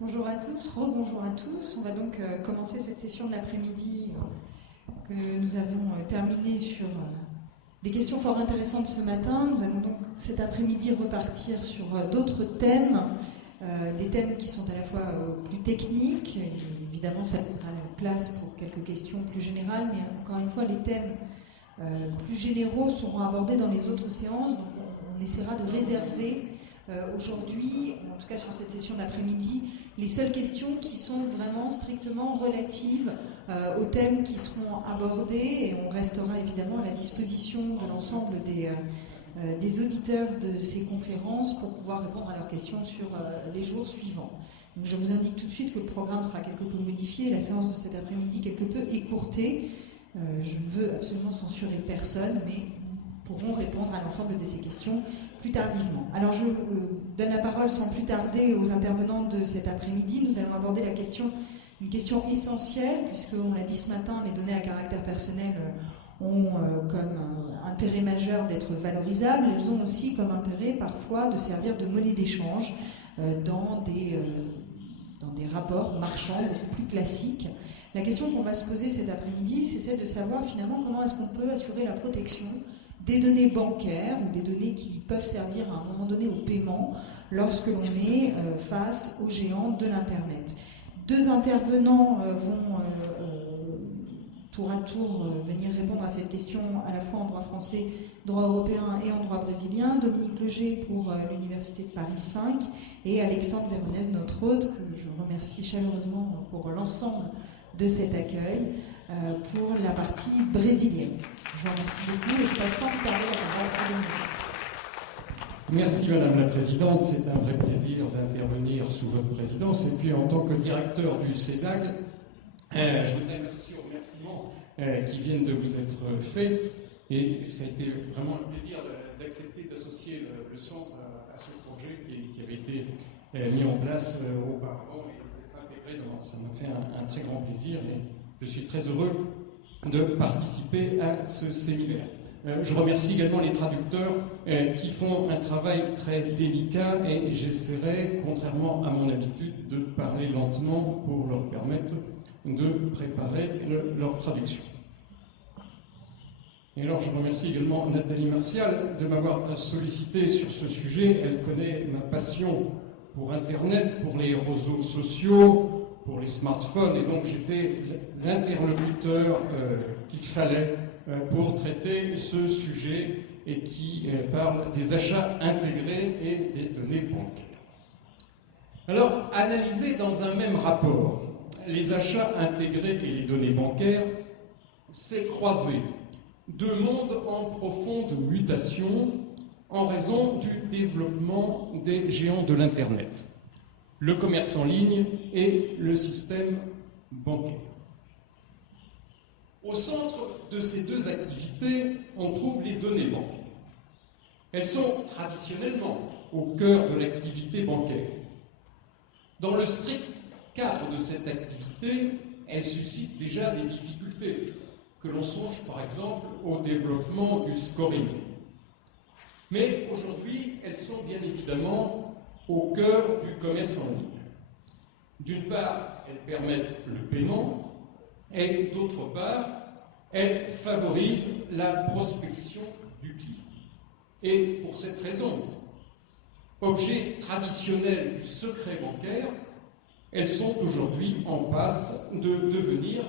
Bonjour à tous, rebonjour à tous. On va donc commencer cette session de l'après-midi que nous avons terminée sur des questions fort intéressantes ce matin. Nous allons donc cet après-midi repartir sur d'autres thèmes, des thèmes qui sont à la fois plus techniques. Et évidemment, ça laissera la place pour quelques questions plus générales, mais encore une fois, les thèmes plus généraux seront abordés dans les autres séances. Donc on essaiera de réserver aujourd'hui, en tout cas sur cette session d'après-midi, les seules questions qui sont vraiment strictement relatives aux thèmes qui seront abordés, et on restera évidemment à la disposition de l'ensemble des auditeurs de ces conférences pour pouvoir répondre à leurs questions sur les jours suivants. Donc je vous indique tout de suite que le programme sera quelque peu modifié, la séance de cet après-midi quelque peu écourtée. Je ne veux absolument censurer personne, mais nous pourrons répondre à l'ensemble de ces questions plus tardivement. Alors je donne la parole sans plus tarder aux intervenants de cet après-midi. Nous allons aborder une question essentielle, puisqu'on l'a dit ce matin, les données à caractère personnel ont comme intérêt majeur d'être valorisables. Elles ont aussi comme intérêt parfois de servir de monnaie d'échange dans des rapports marchands plus classiques. La question qu'on va se poser cet après-midi, c'est celle de savoir finalement comment est-ce qu'on peut assurer la protection des données bancaires ou des données qui peuvent servir à un moment donné au paiement lorsque l'on est face aux géants de l'Internet. Deux intervenants vont tour à tour venir répondre à cette question à la fois en droit français, droit européen et en droit brésilien. Dominique Leger pour l'Université de Paris 5 et Alexandre Véronèse, notre hôte, que je remercie chaleureusement pour l'ensemble de cet accueil, pour la partie brésilienne. Je vous remercie beaucoup et je passe sans tarder la parole à Dominique. Merci Madame la Présidente, c'est un vrai plaisir d'intervenir sous votre présidence. Et puis en tant que directeur du CEDAG, je voudrais m'associer aux remerciements qui viennent de vous être faits. Et ça a été vraiment un plaisir d'accepter d'associer le centre à ce projet qui avait été mis en place auparavant et d'être intégré dans. Ça m'a fait un très grand plaisir et je suis très heureux de participer à ce séminaire. Je remercie également les traducteurs qui font un travail très délicat et j'essaierai, contrairement à mon habitude, de parler lentement pour leur permettre de préparer leur traduction. Et alors je remercie également Nathalie Martial de m'avoir sollicité sur ce sujet. Elle connaît ma passion pour Internet, pour les réseaux sociaux, pour les smartphones, et donc j'étais l'interlocuteur qu'il fallait pour traiter ce sujet et qui parle des achats intégrés et des données bancaires. Alors, analyser dans un même rapport les achats intégrés et les données bancaires, c'est croiser deux mondes en profonde mutation en raison du développement des géants de l'Internet, le commerce en ligne et le système bancaire. Au centre de ces deux activités, on trouve les données bancaires. Elles sont traditionnellement au cœur de l'activité bancaire. Dans le strict cadre de cette activité, elles suscitent déjà des difficultés, que l'on songe par exemple au développement du scoring. Mais aujourd'hui, elles sont bien évidemment au cœur du commerce en ligne. D'une part, elles permettent le paiement, et d'autre part, elles favorisent la prospection du client. Et pour cette raison, objet traditionnel du secret bancaire, elles sont aujourd'hui en passe de devenir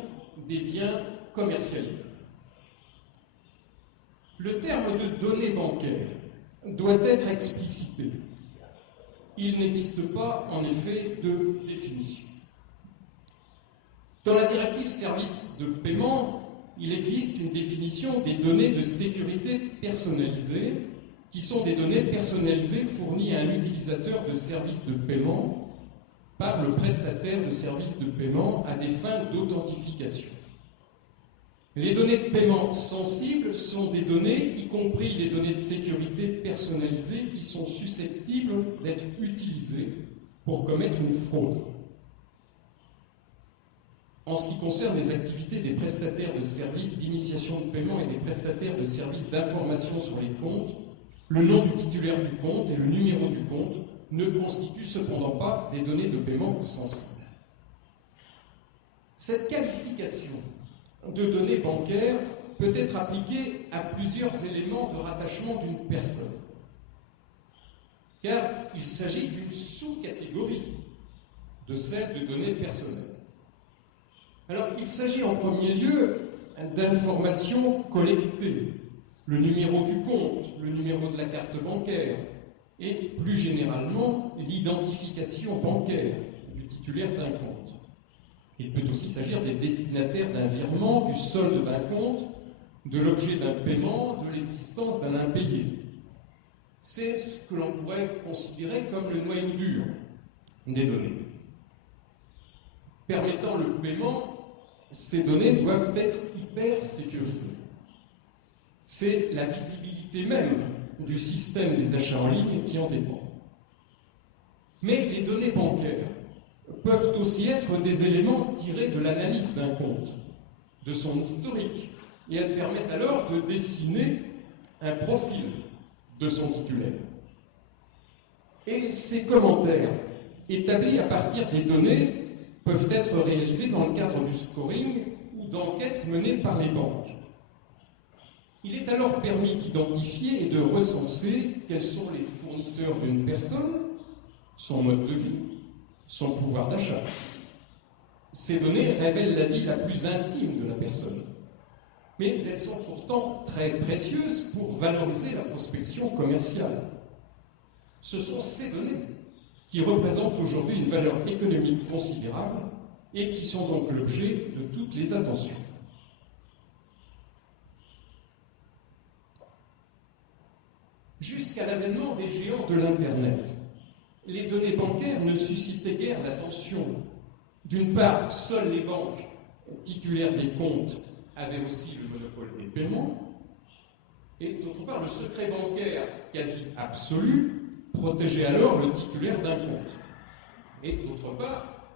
des biens commercialisés. Le terme de données bancaires doit être explicité. Il n'existe pas, en effet, de définition. Dans la directive service de paiement, il existe une définition des données de sécurité personnalisées, qui sont des données personnalisées fournies à un utilisateur de services de paiement par le prestataire de services de paiement à des fins d'authentification. Les données de paiement sensibles sont des données, y compris les données de sécurité personnalisées, qui sont susceptibles d'être utilisées pour commettre une fraude. En ce qui concerne les activités des prestataires de services d'initiation de paiement et des prestataires de services d'information sur les comptes, le nom du titulaire du compte et le numéro du compte ne constituent cependant pas des données de paiement sensibles. Cette qualification de données bancaires peut être appliquée à plusieurs éléments de rattachement d'une personne, car il s'agit d'une sous-catégorie de celle de données personnelles. Alors, il s'agit en premier lieu d'informations collectées, le numéro du compte, le numéro de la carte bancaire, et plus généralement l'identification bancaire du titulaire d'un compte. Il peut aussi s'agir des destinataires d'un virement, du solde d'un compte, de l'objet d'un paiement, de l'existence d'un impayé. C'est ce que l'on pourrait considérer comme le noyau dur des données. Permettant le paiement, ces données doivent être hyper sécurisées. C'est la visibilité même du système des achats en ligne qui en dépend. Mais les données bancaires peuvent aussi être des éléments tirés de l'analyse d'un compte, de son historique, et elles permettent alors de dessiner un profil de son titulaire. Et ces commentaires, établis à partir des données, peuvent être réalisés dans le cadre du scoring ou d'enquêtes menées par les banques. Il est alors permis d'identifier et de recenser quels sont les fournisseurs d'une personne, son mode de vie, son pouvoir d'achat. Ces données révèlent la vie la plus intime de la personne, mais elles sont pourtant très précieuses pour valoriser la prospection commerciale. Ce sont ces données qui représentent aujourd'hui une valeur économique considérable et qui sont donc l'objet de toutes les attentions. Jusqu'à l'avènement des géants de l'Internet, les données bancaires ne suscitaient guère l'attention. D'une part, seules les banques titulaires des comptes avaient aussi le monopole des paiements, et d'autre part, le secret bancaire quasi absolu protégeait alors le titulaire d'un compte. Et d'autre part,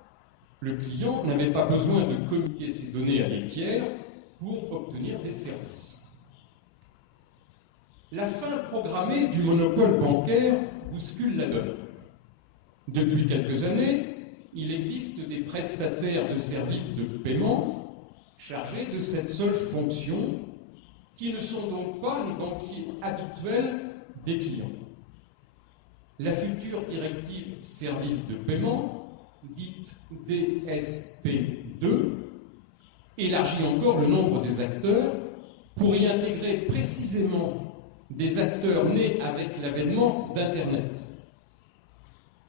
le client n'avait pas besoin de communiquer ses données à des tiers pour obtenir des services. La fin programmée du monopole bancaire bouscule la donne. Depuis quelques années, il existe des prestataires de services de paiement chargés de cette seule fonction, qui ne sont donc pas les banquiers habituels des clients. La future directive services de paiement, dite DSP2, élargit encore le nombre des acteurs pour y intégrer précisément des acteurs nés avec l'avènement d'Internet.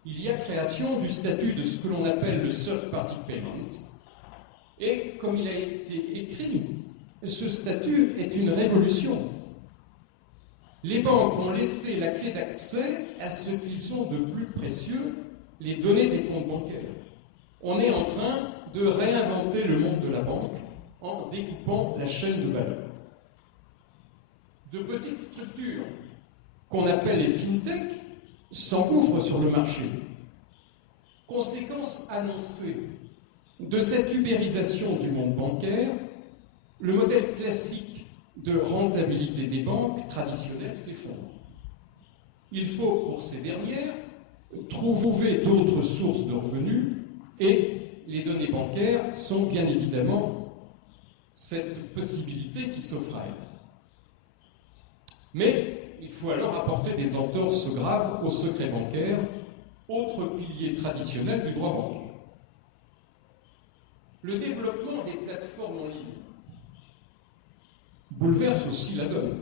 Il y a création du statut de ce que l'on appelle le third party payment, et comme il a été écrit, ce statut est une révolution. Les banques vont laisser la clé d'accès à ce qu'ils sont de plus précieux, les données des comptes bancaires. On est en train de réinventer le monde de la banque en découpant la chaîne de valeur. De petites structures qu'on appelle les fintech s'engouffrent sur le marché. Conséquence annoncée de cette ubérisation du monde bancaire, le modèle classique de rentabilité des banques traditionnelles s'effondre. Il faut, pour ces dernières, trouver d'autres sources de revenus, et les données bancaires sont bien évidemment cette possibilité qui s'offre à elles. Mais il faut alors apporter des entorses graves au secret bancaire, autre pilier traditionnel du droit bancaire. Le développement des plateformes en ligne bouleverse aussi la donne.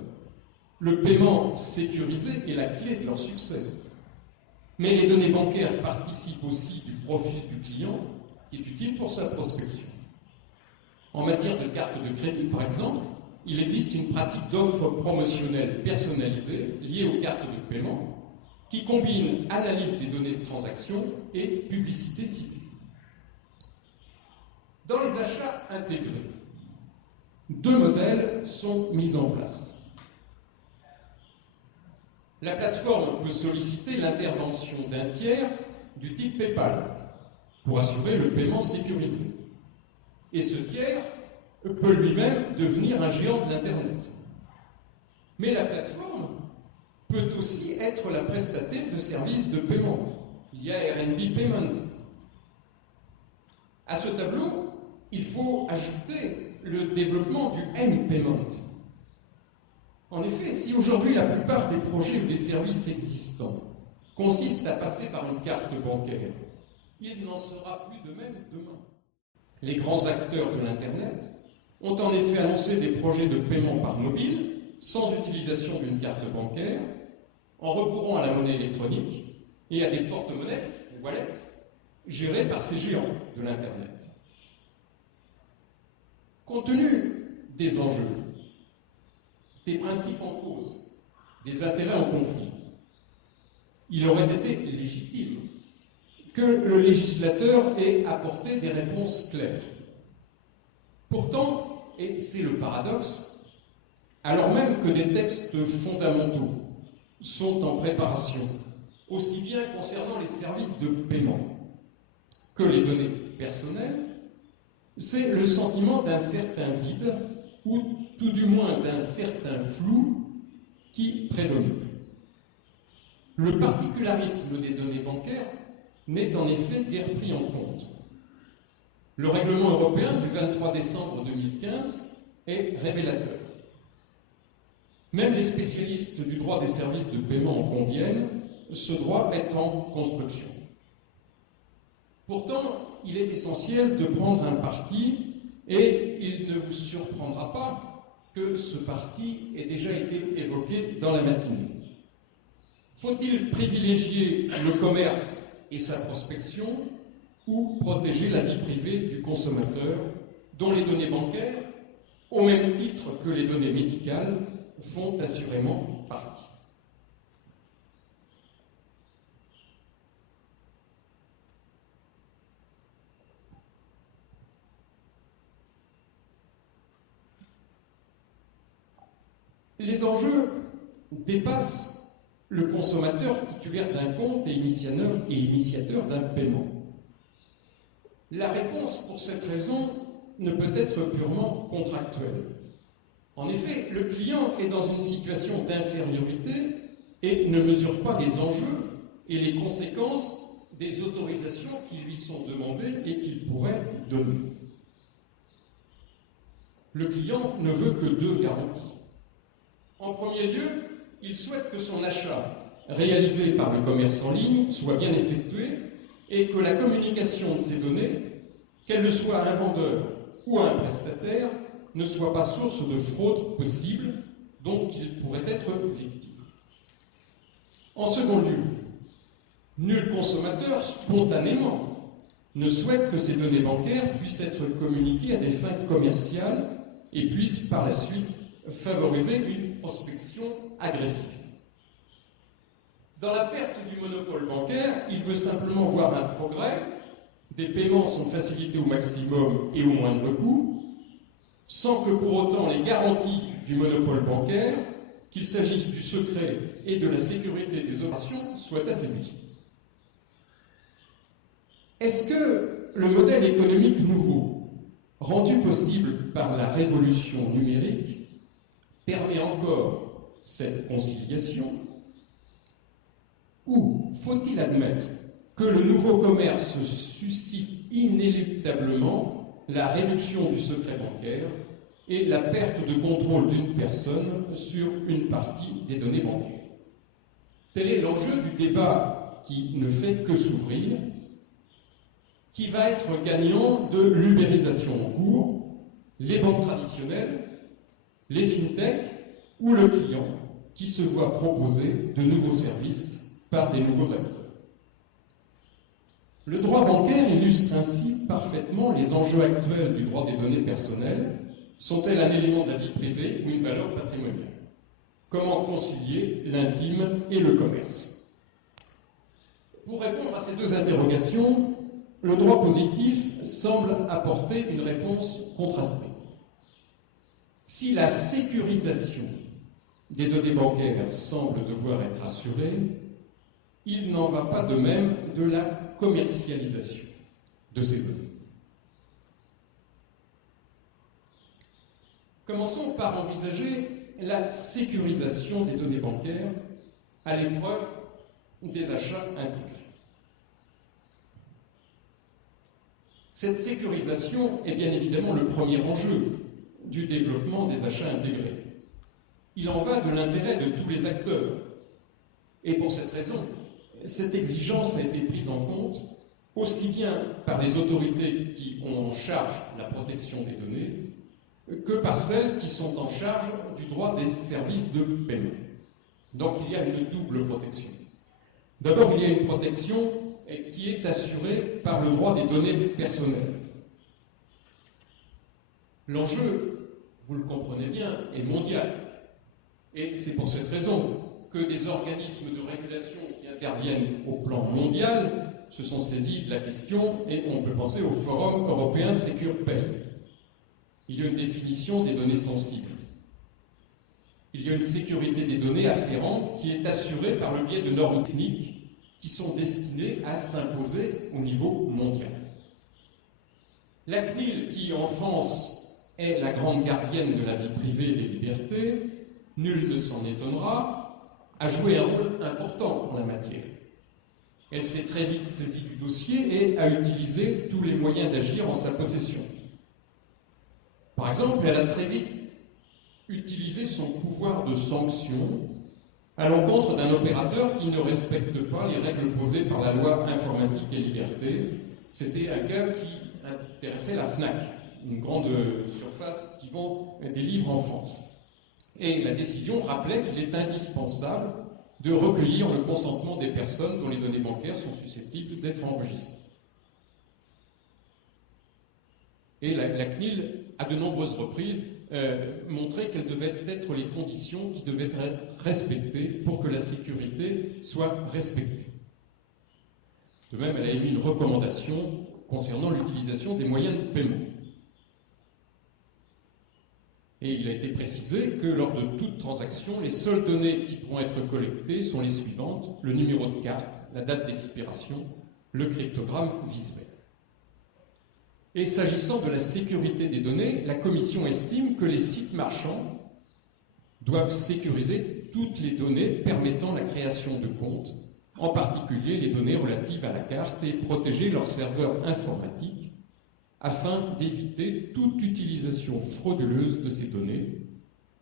Le paiement sécurisé est la clé de leur succès. Mais les données bancaires participent aussi du profil du client, qui est utile pour sa prospection. En matière de carte de crédit, par exemple, il existe une pratique d'offres promotionnelles personnalisées liées aux cartes de paiement qui combine analyse des données de transaction et publicité ciblée. Dans les achats intégrés, deux modèles sont mis en place. La plateforme peut solliciter l'intervention d'un tiers du type PayPal pour assurer le paiement sécurisé. Et ce tiers peut lui-même devenir un géant de l'Internet. Mais la plateforme peut aussi être la prestataire de services de paiement. Il y a RNB Payment. À ce tableau, il faut ajouter le développement du M-Payment. En effet, si aujourd'hui la plupart des projets ou des services existants consistent à passer par une carte bancaire, il n'en sera plus de même demain. Les grands acteurs de l'Internet ont en effet annoncé des projets de paiement par mobile, sans utilisation d'une carte bancaire, en recourant à la monnaie électronique et à des porte-monnaies, wallets, gérés par ces géants de l'Internet. Compte tenu des enjeux, des principes en cause, des intérêts en conflit, il aurait été légitime que le législateur ait apporté des réponses claires. Pourtant, et c'est le paradoxe, alors même que des textes fondamentaux sont en préparation, aussi bien concernant les services de paiement que les données personnelles, c'est le sentiment d'un certain vide, ou tout du moins d'un certain flou, qui prédomine. Le particularisme des données bancaires n'est en effet guère pris en compte. Le règlement européen du 23 décembre 2015 est révélateur. Même les spécialistes du droit des services de paiement en conviennent, ce droit est en construction. Pourtant, il est essentiel de prendre un parti, et il ne vous surprendra pas que ce parti ait déjà été évoqué dans la matinée. Faut-il privilégier le commerce et sa prospection, ou protéger la vie privée du consommateur, dont les données bancaires, au même titre que les données médicales, font assurément partie? Les enjeux dépassent le consommateur titulaire d'un compte et initiateur d'un paiement. La réponse pour cette raison ne peut être purement contractuelle. En effet, le client est dans une situation d'infériorité et ne mesure pas les enjeux et les conséquences des autorisations qui lui sont demandées et qu'il pourrait donner. Le client ne veut que deux garanties. En premier lieu, il souhaite que son achat réalisé par le commerce en ligne soit bien effectué et que la communication de ces données, qu'elle soit à un vendeur ou à un prestataire, ne soit pas source de fraude possible dont il pourrait être victime. En second lieu, nul consommateur spontanément ne souhaite que ces données bancaires puissent être communiquées à des fins commerciales et puissent par la suite favoriser une prospection agressive. Dans la perte du monopole bancaire, il veut simplement voir un progrès, des paiements sont facilités au maximum et au moindre coût, sans que pour autant les garanties du monopole bancaire, qu'il s'agisse du secret et de la sécurité des opérations, soient affaiblies. Est-ce que le modèle économique nouveau, rendu possible par la révolution numérique, permet encore cette conciliation? Ou faut-il admettre que le nouveau commerce suscite inéluctablement la réduction du secret bancaire et la perte de contrôle d'une personne sur une partie des données bancaires? Tel est l'enjeu du débat qui ne fait que s'ouvrir. Qui va être gagnant de l'ubérisation en cours? Les banques traditionnelles, les fintechs ou le client qui se voit proposer de nouveaux services par des nouveaux acteurs? Le droit bancaire illustre ainsi parfaitement les enjeux actuels du droit des données personnelles. Sont-elles un élément de la vie privée ou une valeur patrimoniale? Comment concilier l'intime et le commerce? Pour répondre à ces deux interrogations, le droit positif semble apporter une réponse contrastée. Si la sécurisation des données bancaires semble devoir être assurée, il n'en va pas de même de la commercialisation de ces données. Commençons par envisager la sécurisation des données bancaires à l'épreuve des achats intégrés. Cette sécurisation est bien évidemment le premier enjeu du développement des achats intégrés. Il en va de l'intérêt de tous les acteurs. Et pour cette raison, cette exigence a été prise en compte aussi bien par les autorités qui ont en charge la protection des données que par celles qui sont en charge du droit des services de paiement. Donc il y a une double protection. D'abord, il y a une protection qui est assurée par le droit des données personnelles. L'enjeu, vous le comprenez bien, est mondial. Et c'est pour cette raison que des organismes de régulation qui interviennent au plan mondial se sont saisis de la question, et on peut penser au Forum européen SecurPay. Il y a une définition des données sensibles. Il y a une sécurité des données afférentes qui est assurée par le biais de normes techniques qui sont destinées à s'imposer au niveau mondial. La CNIL, qui en France est la grande gardienne de la vie privée et des libertés, nul ne s'en étonnera, a joué un rôle important en la matière. Elle s'est très vite saisie du dossier et a utilisé tous les moyens d'agir en sa possession. Par exemple, elle a très vite utilisé son pouvoir de sanction à l'encontre d'un opérateur qui ne respecte pas les règles posées par la loi informatique et liberté. C'était un cas qui intéressait la FNAC, une grande surface qui vend des livres en France. Et la décision rappelait qu'il est indispensable de recueillir le consentement des personnes dont les données bancaires sont susceptibles d'être enregistrées. Et la CNIL, à de nombreuses reprises, montrait quelles devaient être les conditions qui devaient être respectées pour que la sécurité soit respectée. De même, elle a émis une recommandation concernant l'utilisation des moyens de paiement. Et il a été précisé que lors de toute transaction, les seules données qui pourront être collectées sont les suivantes: le numéro de carte, la date d'expiration, le cryptogramme visuel. Et s'agissant de la sécurité des données, la Commission estime que les sites marchands doivent sécuriser toutes les données permettant la création de comptes, en particulier les données relatives à la carte, et protéger leurs serveurs informatiques afin d'éviter toute utilisation frauduleuse de ces données,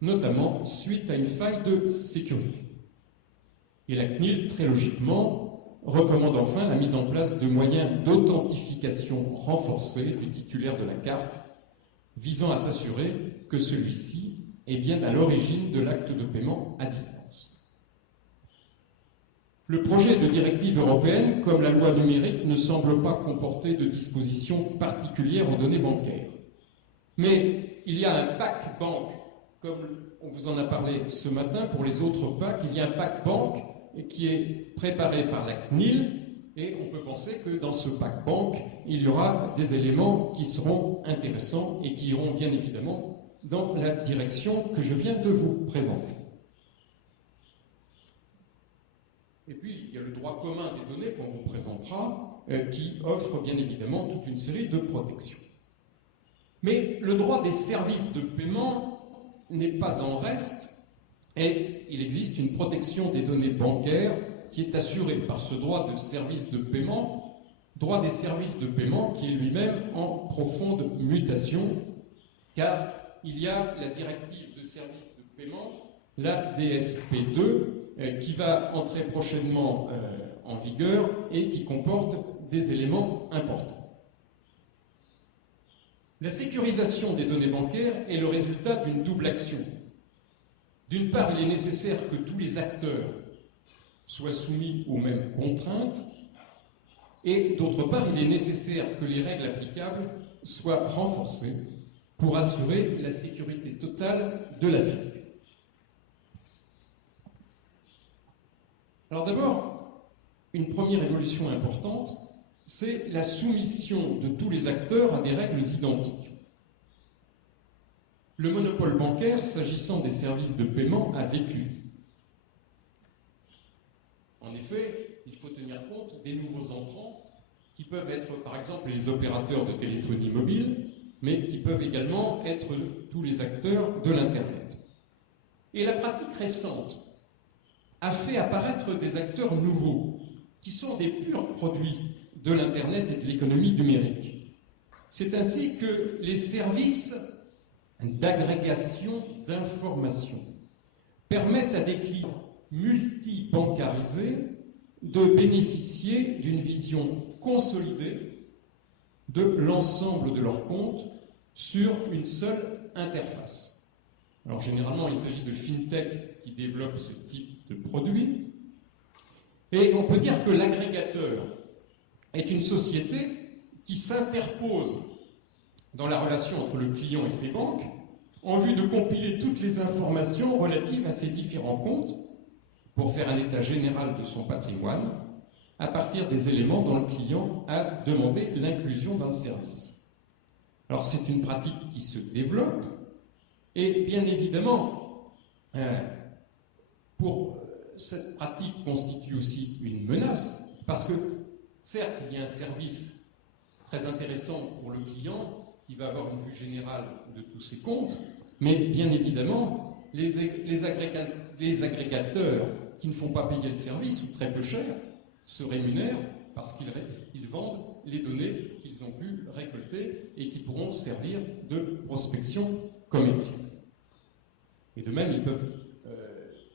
notamment suite à une faille de sécurité. Et la CNIL, très logiquement, recommande enfin la mise en place de moyens d'authentification renforcés du titulaire de la carte, visant à s'assurer que celui-ci est bien à l'origine de l'acte de paiement à distance. Le projet de directive européenne, comme la loi numérique, ne semble pas comporter de dispositions particulières en données bancaires. Mais il y a un pack banque, comme on vous en a parlé ce matin pour les autres packs, il y a un pack banque qui est préparé par la CNIL, et on peut penser que dans ce pack banque, il y aura des éléments qui seront intéressants et qui iront bien évidemment dans la direction que je viens de vous présenter. Et puis, il y a le droit commun des données qu'on vous présentera, qui offre bien évidemment toute une série de protections. Mais le droit des services de paiement n'est pas en reste, et il existe une protection des données bancaires qui est assurée par ce droit de service de paiement, droit des services de paiement qui est lui-même en profonde mutation, car il y a la directive de services de paiement, la DSP2, qui va entrer prochainement en vigueur et qui comporte des éléments importants. La sécurisation des données bancaires est le résultat d'une double action. D'une part, il est nécessaire que tous les acteurs soient soumis aux mêmes contraintes, et d'autre part, il est nécessaire que les règles applicables soient renforcées pour assurer la sécurité totale de la firme. Alors d'abord, une première évolution importante, c'est la soumission de tous les acteurs à des règles identiques. Le monopole bancaire, s'agissant des services de paiement, a vécu. En effet, il faut tenir compte des nouveaux entrants qui peuvent être par exemple les opérateurs de téléphonie mobile, mais qui peuvent également être tous les acteurs de l'Internet. Et la pratique récente a fait apparaître des acteurs nouveaux, qui sont des purs produits de l'Internet et de l'économie numérique. C'est ainsi que les services d'agrégation d'informations permettent à des clients multi-bancarisés de bénéficier d'une vision consolidée de l'ensemble de leurs comptes sur une seule interface. Alors généralement, il s'agit de fintech qui développent ce type de produit. Et on peut dire que l'agrégateur est une société qui s'interpose dans la relation entre le client et ses banques en vue de compiler toutes les informations relatives à ces différents comptes pour faire un état général de son patrimoine à partir des éléments dont le client a demandé l'inclusion dans le service. Alors c'est une pratique qui se développe et bien évidemment cette pratique constitue aussi une menace parce que certes il y a un service très intéressant pour le client qui va avoir une vue générale de tous ses comptes, mais bien évidemment les agrégateurs qui ne font pas payer le service ou très peu cher se rémunèrent parce qu'ils vendent les données qu'ils ont pu récolter et qui pourront servir de prospection commerciale. Et de même, ils peuvent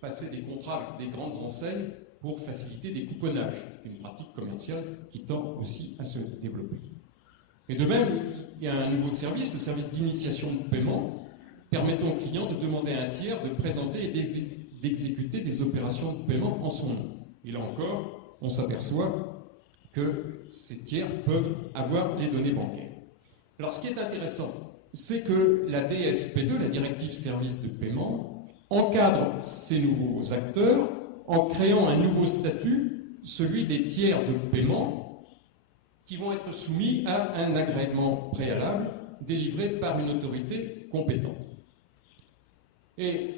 passer des contrats avec des grandes enseignes pour faciliter des couponnages, une pratique commerciale qui tend aussi à se développer. Et de même, il y a un nouveau service, le service d'initiation de paiement, permettant aux clients de demander à un tiers de présenter et d'exécuter des opérations de paiement en son nom. Et là encore, on s'aperçoit que ces tiers peuvent avoir les données bancaires. Alors ce qui est intéressant, c'est que la DSP2, la Directive Service de Paiement, encadre ces nouveaux acteurs en créant un nouveau statut, celui des tiers de paiement, qui vont être soumis à un agrément préalable délivré par une autorité compétente. Et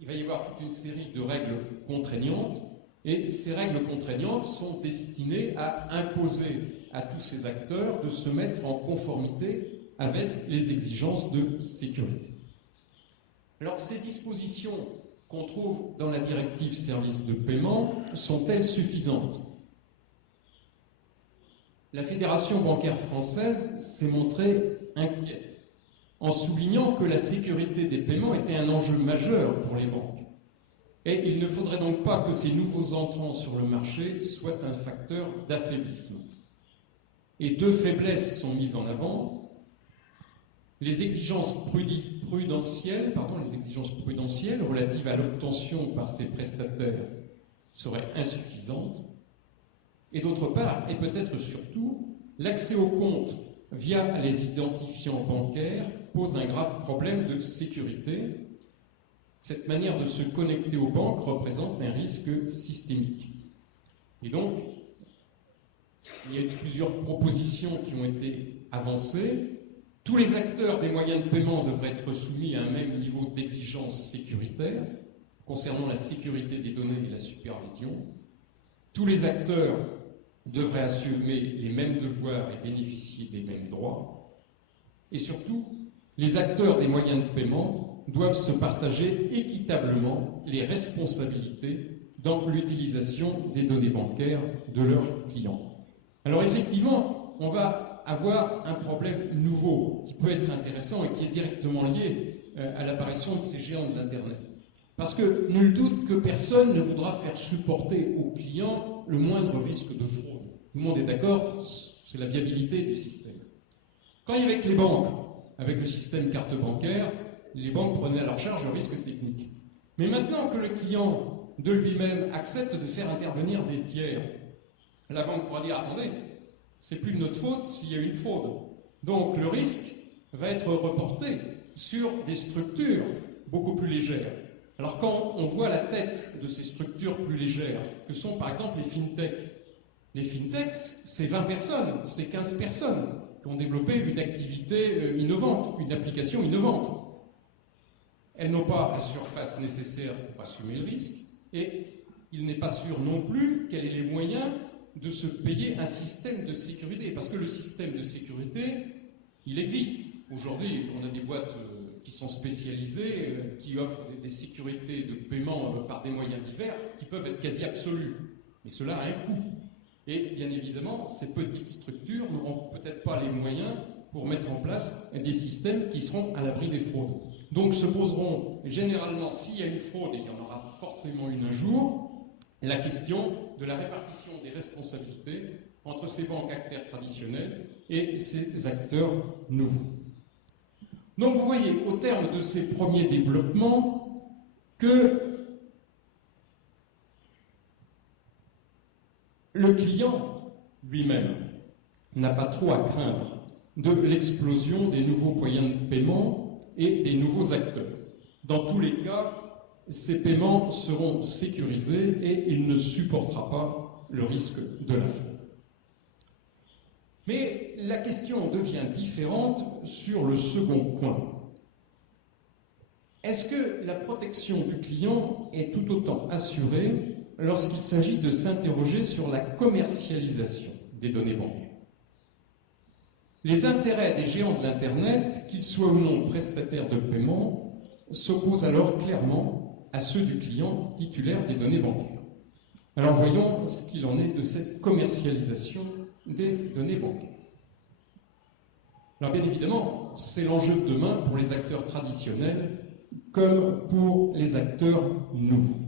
il va y avoir toute une série de règles contraignantes, et ces règles contraignantes sont destinées à imposer à tous ces acteurs de se mettre en conformité avec les exigences de sécurité. Alors, ces dispositions qu'on trouve dans la directive service de paiement sont-elles suffisantes ? La Fédération bancaire française s'est montrée inquiète en soulignant que la sécurité des paiements était un enjeu majeur pour les banques. Et il ne faudrait donc pas que ces nouveaux entrants sur le marché soient un facteur d'affaiblissement. Et deux faiblesses sont mises en avant. Les exigences prudentielles relatives à l'obtention par ces prestataires seraient insuffisantes. Et d'autre part, et peut-être surtout, l'accès aux comptes via les identifiants bancaires pose un grave problème de sécurité. Cette manière de se connecter aux banques représente un risque systémique. Et donc, il y a eu plusieurs propositions qui ont été avancées. Tous les acteurs des moyens de paiement devraient être soumis à un même niveau d'exigence sécuritaire concernant la sécurité des données et la supervision. Tous les acteurs devraient assumer les mêmes devoirs et bénéficier des mêmes droits. Et surtout, les acteurs des moyens de paiement doivent se partager équitablement les responsabilités dans l'utilisation des données bancaires de leurs clients. Alors effectivement, on va avoir un problème nouveau qui peut être intéressant et qui est directement lié à l'apparition de ces géants de l'Internet. Parce que nul doute que personne ne voudra faire supporter aux clients le moindre risque de fraude. Tout le monde est d'accord, c'est la viabilité du système. Quand il y avait avec les banques, avec le système carte bancaire, les banques prenaient à leur charge le risque technique. Mais maintenant que le client de lui-même accepte de faire intervenir des tiers, la banque pourra dire « Attendez, c'est plus de notre faute s'il y a une fraude. » Donc le risque va être reporté sur des structures beaucoup plus légères. Alors quand on voit la tête de ces structures plus légères, que sont par exemple les fintechs, c'est 20 personnes, c'est 15 personnes qui ont développé une activité innovante, une application innovante. Elles n'ont pas la surface nécessaire pour assumer le risque, et il n'est pas sûr non plus quels aient les moyens de se payer un système de sécurité, parce que le système de sécurité, il existe. Aujourd'hui, on a des boîtes qui sont spécialisés, qui offrent des sécurités de paiement par des moyens divers, qui peuvent être quasi absolus. Mais cela a un coût. Et bien évidemment, ces petites structures n'auront peut-être pas les moyens pour mettre en place des systèmes qui seront à l'abri des fraudes. Donc se poseront généralement, s'il y a une fraude, et il y en aura forcément une un jour, la question de la répartition des responsabilités entre ces banques acteurs traditionnels et ces acteurs nouveaux. Donc vous voyez, au terme de ces premiers développements, que le client lui-même n'a pas trop à craindre de l'explosion des nouveaux moyens de paiement et des nouveaux acteurs. Dans tous les cas, ces paiements seront sécurisés et il ne supportera pas le risque de la fraude. Mais la question devient différente sur le second point. Est-ce que la protection du client est tout autant assurée lorsqu'il s'agit de s'interroger sur la commercialisation des données bancaires? Les intérêts des géants de l'Internet, qu'ils soient ou non prestataires de paiement, s'opposent alors clairement à ceux du client titulaire des données bancaires. Alors voyons ce qu'il en est de cette commercialisation des données bancaires. Alors bien évidemment, c'est l'enjeu de demain pour les acteurs traditionnels comme pour les acteurs nouveaux.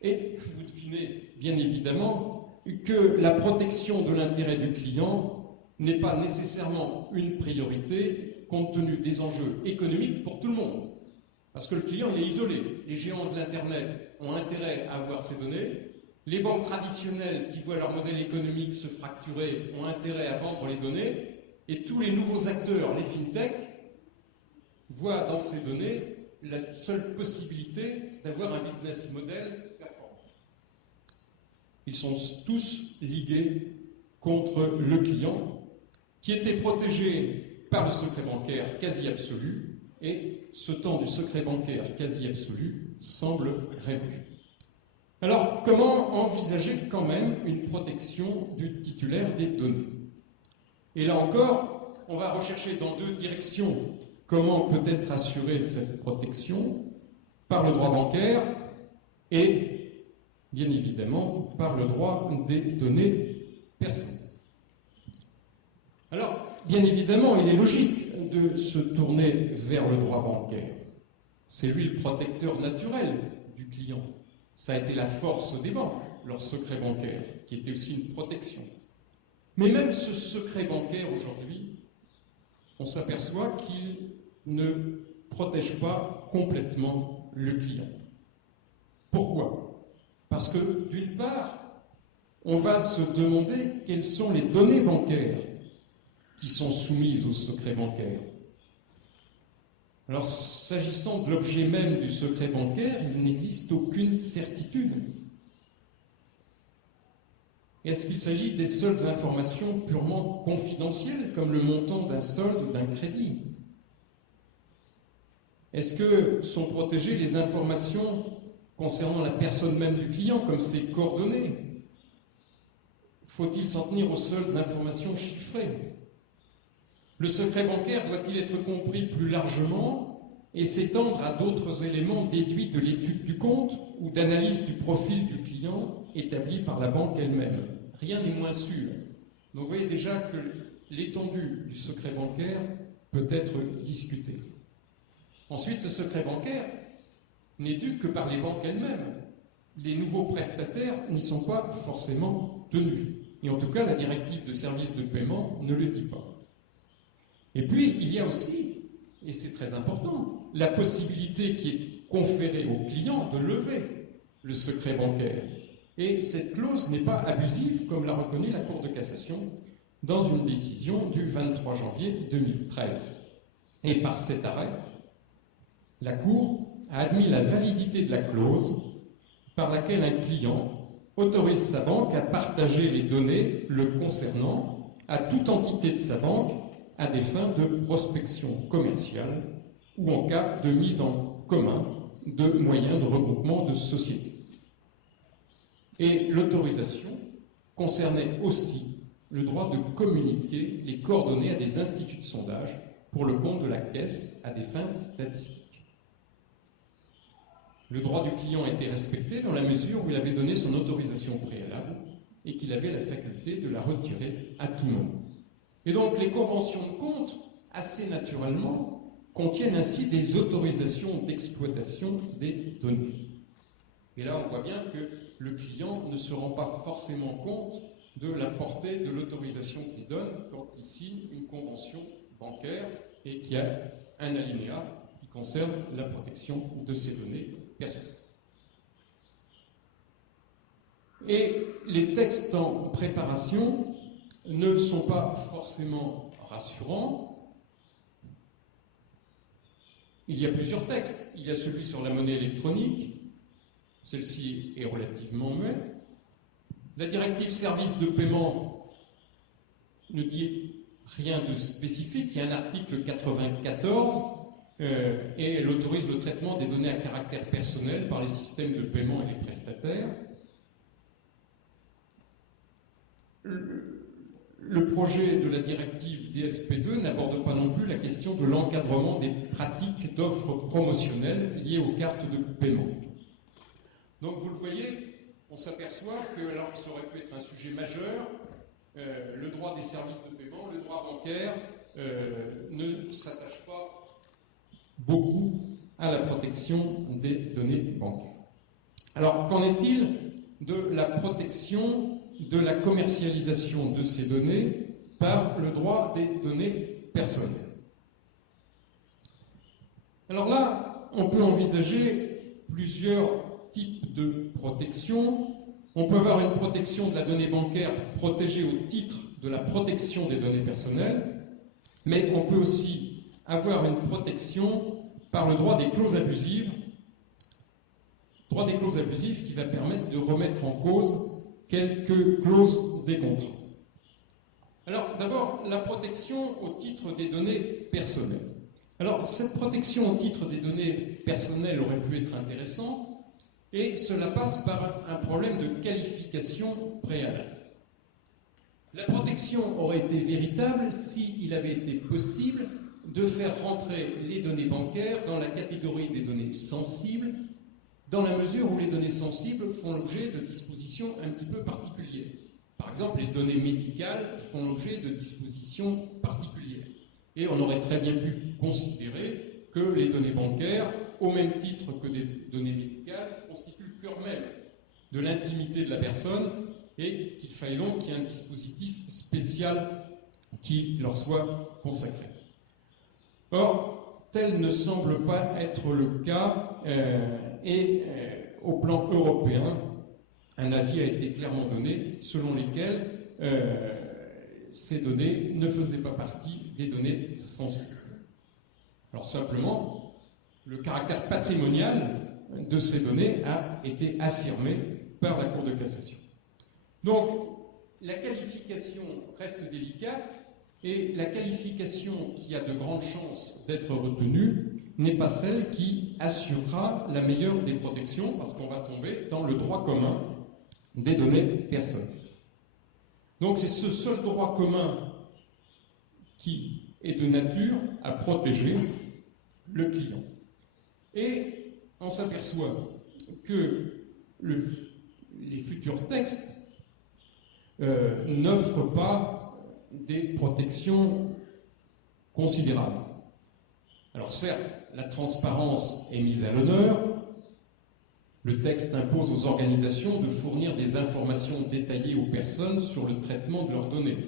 Et vous devinez bien évidemment que la protection de l'intérêt du client n'est pas nécessairement une priorité compte tenu des enjeux économiques pour tout le monde. Parce que le client, il est isolé. Les géants de l'Internet ont intérêt à avoir ces données. Les banques traditionnelles qui voient leur modèle économique se fracturer ont intérêt à vendre les données. Et tous les nouveaux acteurs, les fintech, voient dans ces données la seule possibilité d'avoir un business model performant. Ils sont tous ligués contre le client, qui était protégé par le secret bancaire quasi absolu, et ce temps du secret bancaire quasi absolu semble révolu. Alors, comment envisager quand même une protection du titulaire des données? Et là encore, on va rechercher dans deux directions comment peut être assurée cette protection, par le droit bancaire et, bien évidemment, par le droit des données personnelles. Alors, bien évidemment, il est logique de se tourner vers le droit bancaire. C'est lui le protecteur naturel du client. Ça a été la force des banques, leur secret bancaire, qui était aussi une protection. Mais même ce secret bancaire aujourd'hui, on s'aperçoit qu'il ne protège pas complètement le client. Pourquoi? Parce que, d'une part, on va se demander quelles sont les données bancaires qui sont soumises au secret bancaire. Alors, s'agissant de l'objet même du secret bancaire, il n'existe aucune certitude. Est-ce qu'il s'agit des seules informations purement confidentielles, comme le montant d'un solde ou d'un crédit? Est-ce que sont protégées les informations concernant la personne même du client, comme ses coordonnées? Faut-il s'en tenir aux seules informations chiffrées? Le secret bancaire doit-il être compris plus largement et s'étendre à d'autres éléments déduits de l'étude du compte ou d'analyse du profil du client établi par la banque elle-même? Rien n'est moins sûr. Donc vous voyez déjà que l'étendue du secret bancaire peut être discutée. Ensuite, ce secret bancaire n'est dû que par les banques elles-mêmes. Les nouveaux prestataires n'y sont pas forcément tenus. Et en tout cas, la directive de services de paiement ne le dit pas. Et puis, il y a aussi, et c'est très important, la possibilité qui est conférée au client de lever le secret bancaire. Et cette clause n'est pas abusive, comme l'a reconnu la Cour de cassation dans une décision du 23 janvier 2013. Et par cet arrêt, la Cour a admis la validité de la clause par laquelle un client autorise sa banque à partager les données le concernant à toute entité de sa banque à des fins de prospection commerciale ou en cas de mise en commun de moyens de regroupement de sociétés. Et l'autorisation concernait aussi le droit de communiquer les coordonnées à des instituts de sondage pour le compte de la caisse à des fins statistiques. Le droit du client a été respecté dans la mesure où il avait donné son autorisation préalable et qu'il avait la faculté de la retirer à tout moment. Et donc les conventions de compte, assez naturellement, contiennent ainsi des autorisations d'exploitation des données. Et là, on voit bien que le client ne se rend pas forcément compte de la portée de l'autorisation qu'il donne quand il signe une convention bancaire et qu'il y a un alinéa qui concerne la protection de ces données personnelles. Et les textes en préparation ne sont pas forcément rassurants. Il y a plusieurs textes. Il y a celui sur la monnaie électronique. Celle-ci est relativement muette. La directive service de paiement ne dit rien de spécifique. Il y a un article 94 et elle autorise le traitement des données à caractère personnel par les systèmes de paiement et les prestataires. Le projet de la directive DSP2 n'aborde pas non plus la question de l'encadrement des pratiques d'offres promotionnelles liées aux cartes de paiement. Donc vous le voyez, on s'aperçoit que, alors que ça aurait pu être un sujet majeur, le droit des services de paiement, le droit bancaire, ne s'attache pas beaucoup à la protection des données bancaires. Alors, qu'en est-il de la protection de la commercialisation de ces données par le droit des données personnelles? Alors là, on peut envisager plusieurs types de protection. On peut avoir une protection de la donnée bancaire protégée au titre de la protection des données personnelles, mais on peut aussi avoir une protection par le droit des clauses abusives, qui va permettre de remettre en cause quelques clauses des contrats. Alors, d'abord, la protection au titre des données personnelles. Alors, cette protection au titre des données personnelles aurait pu être intéressante, et cela passe par un problème de qualification préalable. La protection aurait été véritable s'il avait été possible de faire rentrer les données bancaires dans la catégorie des données sensibles, dans la mesure où les données sensibles font l'objet de dispositions un petit peu particulières. Par exemple, les données médicales font l'objet de dispositions particulières. Et on aurait très bien pu considérer que les données bancaires, au même titre que des données médicales, constituent le cœur même de l'intimité de la personne et qu'il faille donc qu'il y ait un dispositif spécial qui leur soit consacré. Or, tel ne semble pas être le cas au plan européen, un avis a été clairement donné selon lequel ces données ne faisaient pas partie des données sensibles. Alors simplement, le caractère patrimonial de ces données a été affirmé par la Cour de cassation. Donc, la qualification reste délicate et la qualification qui a de grandes chances d'être retenue n'est pas celle qui assurera la meilleure des protections parce qu'on va tomber dans le droit commun des données personnelles. Donc, c'est ce seul droit commun qui est de nature à protéger le client. Et on s'aperçoit que les futurs textes n'offrent pas des protections considérables. Alors certes, la transparence est mise à l'honneur. Le texte impose aux organisations de fournir des informations détaillées aux personnes sur le traitement de leurs données.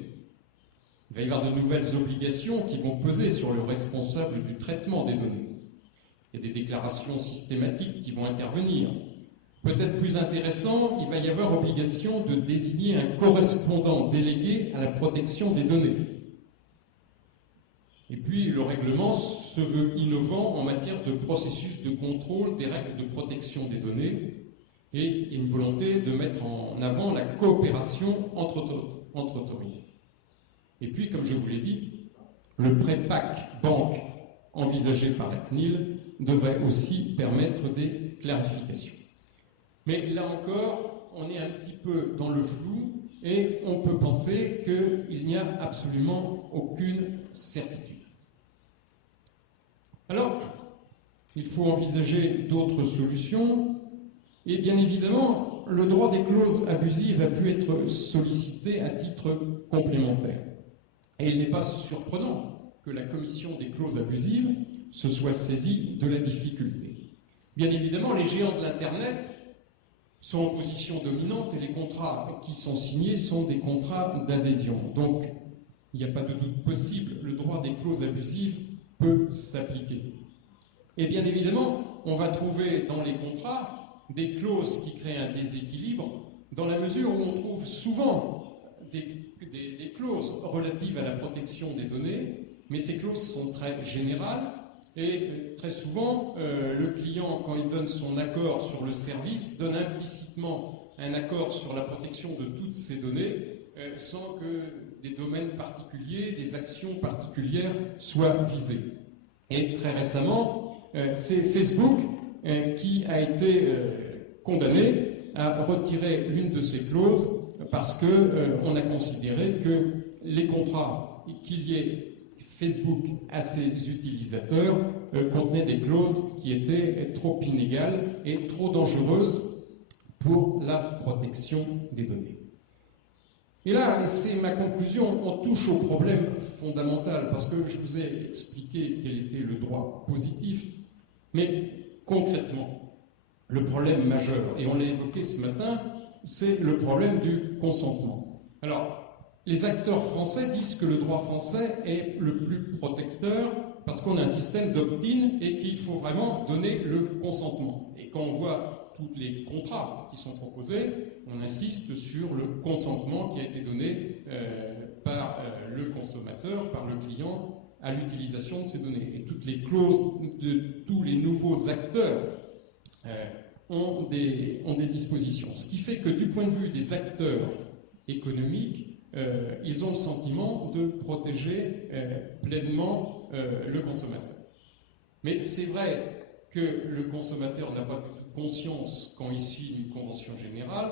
Il va y avoir de nouvelles obligations qui vont peser sur le responsable du traitement des données. Il y a des déclarations systématiques qui vont intervenir. Peut-être plus intéressant, il va y avoir obligation de désigner un correspondant délégué à la protection des données. Et puis, le règlement se veut innovant en matière de processus de contrôle des règles de protection des données et il y a une volonté de mettre en avant la coopération entre autorités. Et puis, comme je vous l'ai dit, le pré-PAC banque envisagé par la CNIL devrait aussi permettre des clarifications. Mais là encore, on est un petit peu dans le flou et on peut penser qu'il n'y a absolument aucune certitude. Alors, il faut envisager d'autres solutions, et bien évidemment, le droit des clauses abusives a pu être sollicité à titre complémentaire. Et il n'est pas surprenant que la commission des clauses abusives se soit saisie de la difficulté. Bien évidemment, les géants de l'Internet sont en position dominante et les contrats qui sont signés sont des contrats d'adhésion. Donc, il n'y a pas de doute possible, le droit des clauses abusives peut s'appliquer. Et bien évidemment, on va trouver dans les contrats des clauses qui créent un déséquilibre, dans la mesure où on trouve souvent des clauses relatives à la protection des données, mais ces clauses sont très générales, et très souvent, le client, quand il donne son accord sur le service, donne implicitement un accord sur la protection de toutes ces données, sans que des domaines particuliers, des actions particulières soient visées. Et très récemment, c'est Facebook qui a été condamné à retirer l'une de ces clauses parce qu'on a considéré que les contrats qu'il y ait Facebook à ses utilisateurs contenaient des clauses qui étaient trop inégales et trop dangereuses pour la protection des données. Et là, c'est ma conclusion, on touche au problème fondamental, parce que je vous ai expliqué quel était le droit positif, mais concrètement, le problème majeur, et on l'a évoqué ce matin, c'est le problème du consentement. Alors, les acteurs français disent que le droit français est le plus protecteur parce qu'on a un système d'opt-in et qu'il faut vraiment donner le consentement. Et quand on voit tous les contrats qui sont proposés, on insiste sur le consentement qui a été donné par le consommateur, par le client, à l'utilisation de ces données. Et toutes les clauses de tous les nouveaux acteurs ont des dispositions. Ce qui fait que du point de vue des acteurs économiques, ils ont le sentiment de protéger pleinement le consommateur. Mais c'est vrai que le consommateur n'a pas conscience, quand il signe une convention générale,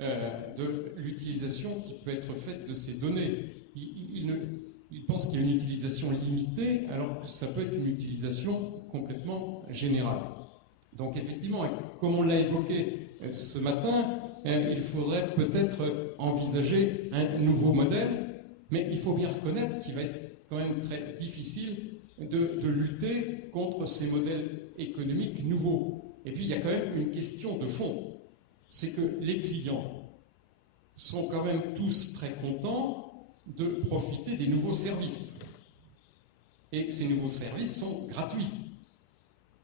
de l'utilisation qui peut être faite de ces données. Il pense qu'il y a une utilisation limitée, alors que ça peut être une utilisation complètement générale. Donc effectivement, comme on l'a évoqué ce matin, il faudrait peut-être envisager un nouveau modèle, mais il faut bien reconnaître qu'il va être quand même très difficile de lutter contre ces modèles économiques nouveaux. Et puis il y a quand même une question de fond, c'est que les clients sont quand même tous très contents de profiter des nouveaux services. Et ces nouveaux services sont gratuits.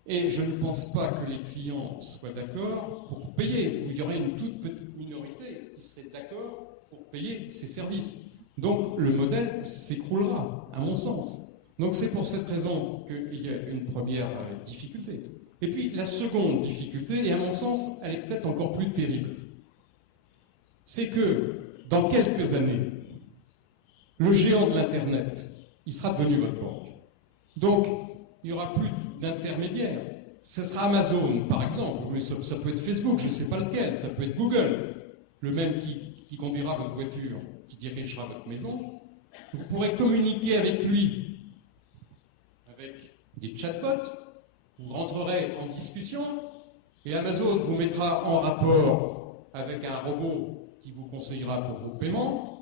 Et je ne pense pas que les clients soient d'accord pour payer, ou il y aurait une toute petite minorité qui serait d'accord pour payer ces services. Donc le modèle s'écroulera, à mon sens. Donc c'est pour cette raison qu'il y a une première difficulté. Et puis la seconde difficulté, et à mon sens, elle est peut-être encore plus terrible, c'est que dans quelques années, le géant de l'Internet, il sera devenu votre banque. Donc il n'y aura plus d'intermédiaire. Ce sera Amazon, par exemple, mais ça peut être Facebook, je ne sais pas lequel, ça peut être Google, le même qui conduira votre voiture, qui dirigera votre maison. Vous pourrez communiquer avec lui, avec des chatbots, vous rentrerez en discussion, et Amazon vous mettra en rapport avec un robot qui vous conseillera pour vos paiements,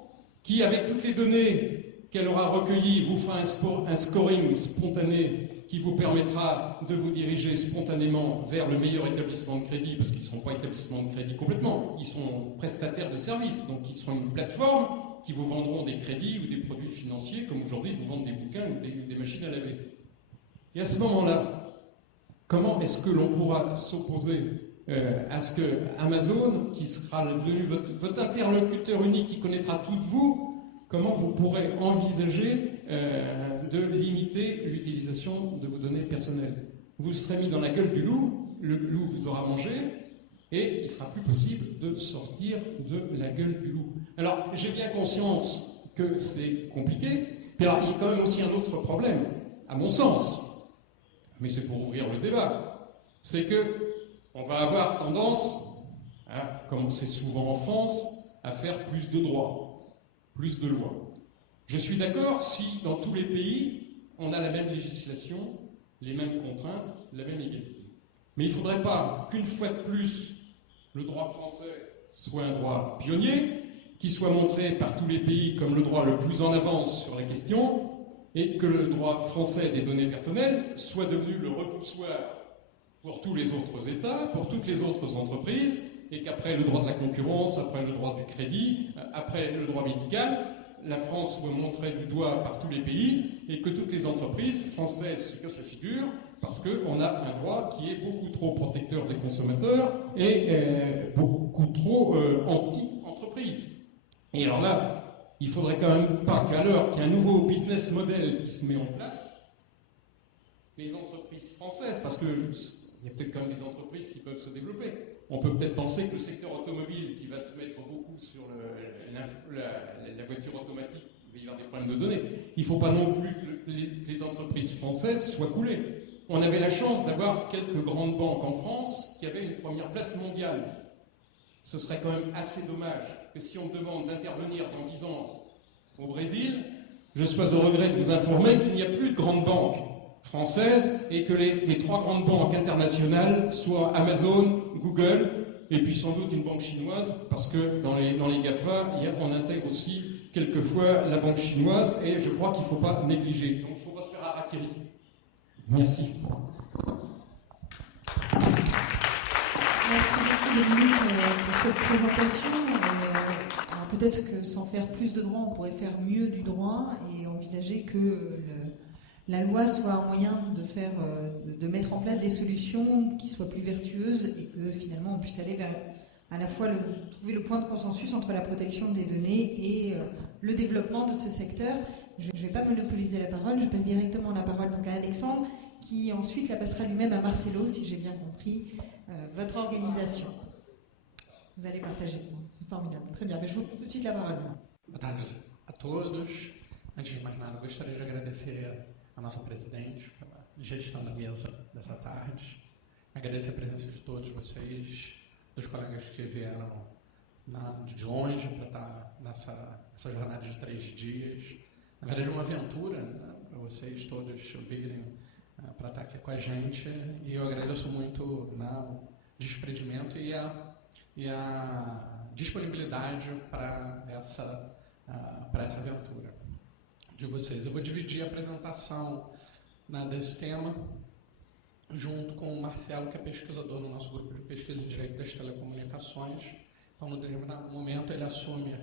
qui, avec toutes les données qu'elle aura recueillies, vous fera un scoring spontané qui vous permettra de vous diriger spontanément vers le meilleur établissement de crédit, parce qu'ils ne sont pas établissements de crédit complètement, ils sont prestataires de services, donc ils sont une plateforme qui vous vendront des crédits ou des produits financiers, comme aujourd'hui ils vous vendent des bouquins ou des machines à laver. Et à ce moment-là, comment est-ce que l'on pourra s'opposer à ce que Amazon, qui sera devenu votre interlocuteur unique, qui connaîtra tout de vous, comment vous pourrez envisager de limiter l'utilisation de vos données personnelles? Vous serez mis dans la gueule du loup, le loup vous aura mangé, et il ne sera plus possible de sortir de la gueule du loup. Alors, j'ai bien conscience que c'est compliqué, puis alors, il y a quand même aussi un autre problème, à mon sens, mais c'est pour ouvrir le débat, c'est que on va avoir tendance, comme c'est souvent en France, à faire plus de droits, plus de lois. Je suis d'accord si, dans tous les pays, on a la même législation les mêmes contraintes, la même égalité. Mais il ne faudrait pas qu'une fois de plus, le droit français soit un droit pionnier, qui soit montré par tous les pays comme le droit le plus en avance sur la question, et que le droit français des données personnelles soit devenu le repoussoir pour tous les autres États, pour toutes les autres entreprises, et qu'après le droit de la concurrence, après le droit du crédit, après le droit médical, la France soit montrée du doigt par tous les pays, et que toutes les entreprises françaises se cassent la figure, parce qu'on a un droit qui est beaucoup trop protecteur des consommateurs et beaucoup trop anti-entreprise. Et alors là, il faudrait quand même pas qu'à l'heure qu'il y ait un nouveau business model qui se met en place, les entreprises françaises, parce qu'il y a peut-être quand même des entreprises qui peuvent se développer. On peut peut-être penser que le secteur automobile, qui va se mettre beaucoup sur la voiture automatique, il va y avoir des problèmes de données. Il ne faut pas non plus que les entreprises françaises soient coulées. On avait la chance d'avoir quelques grandes banques en France qui avaient une première place mondiale. Ce serait quand même assez dommage que si on demande d'intervenir dans 10 ans au Brésil, je sois au regret de vous informer qu'il n'y a plus de grandes banques françaises et que les 3 grandes banques internationales soient Amazon, Google et puis sans doute une banque chinoise, parce que dans les GAFA, on intègre aussi quelquefois la banque chinoise et je crois qu'il ne faut pas négliger. Donc il ne faut pas se faire harakiri. Merci. Merci beaucoup Dominique pour cette présentation. Alors peut-être que sans faire plus de droit, on pourrait faire mieux du droit et envisager que la loi soit un moyen de mettre en place des solutions qui soient plus vertueuses et que finalement on puisse aller vers à la fois trouver le point de consensus entre la protection des données et le développement de ce secteur. Je ne vais pas monopoliser la parole, je passe directement la parole donc à Alexandre, qui ensuite la passera lui-même à Marcelo, si j'ai bien compris, votre organisation. Vous allez partager. C'est formidable. Très bien. Mais je vous passe tout de suite la parole. Boa tarde a todos. Antes de mais nada, gostaria de agradecer a nossa presidente pela gestão da mesa dessa tarde. Agradecer a presença de todos vocês, dos colegas que vieram de longe para estar nessa jornada de 3 dias. Na verdade, é uma aventura, né, para vocês todos virem para estar aqui com a gente. E eu agradeço muito o desprendimento e a disponibilidade para essa aventura de vocês. Eu vou dividir a apresentação desse tema junto com o Marcelo, que é pesquisador no nosso grupo de pesquisa em Direito das Telecomunicações. Então, no determinado momento, ele assume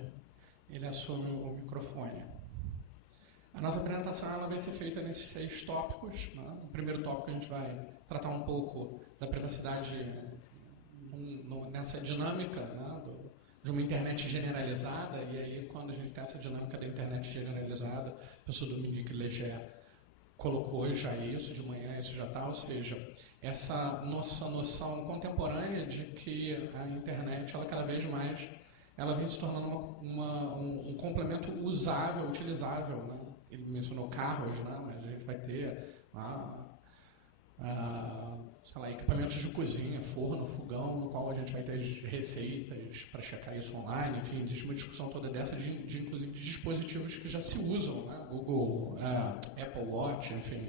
o microfone. A nossa apresentação ela vai ser feita nesses 6 tópicos. Né? No primeiro tópico, a gente vai tratar um pouco da privacidade nessa dinâmica, né, de uma internet generalizada, e aí quando a gente tem essa dinâmica da internet generalizada, o professor Dominique Leger colocou já isso, de manhã isso já está, ou seja, essa nossa noção contemporânea de que a internet, ela cada vez mais, ela vem se tornando um complemento usável, utilizável, né? Ele mencionou carros, né, mas a gente vai ter equipamentos de cozinha, forno, fogão, no qual a gente vai ter receitas para checar isso online. Enfim, existe uma discussão toda dessa de inclusive de dispositivos que já se usam, né? Google, Apple Watch, enfim,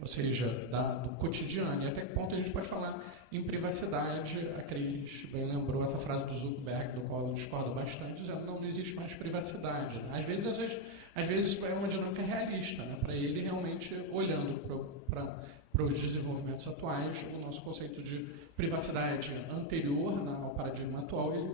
ou seja, do cotidiano. E até que ponto a gente pode falar em privacidade? A Cris bem lembrou essa frase do Zuckerberg, do qual eu discordo bastante, dizendo não existe mais privacidade. Às vezes é uma dinâmica realista, né? Para ele realmente olhando para os desenvolvimentos atuais, o nosso conceito de privacidade anterior, né, ao paradigma atual, ele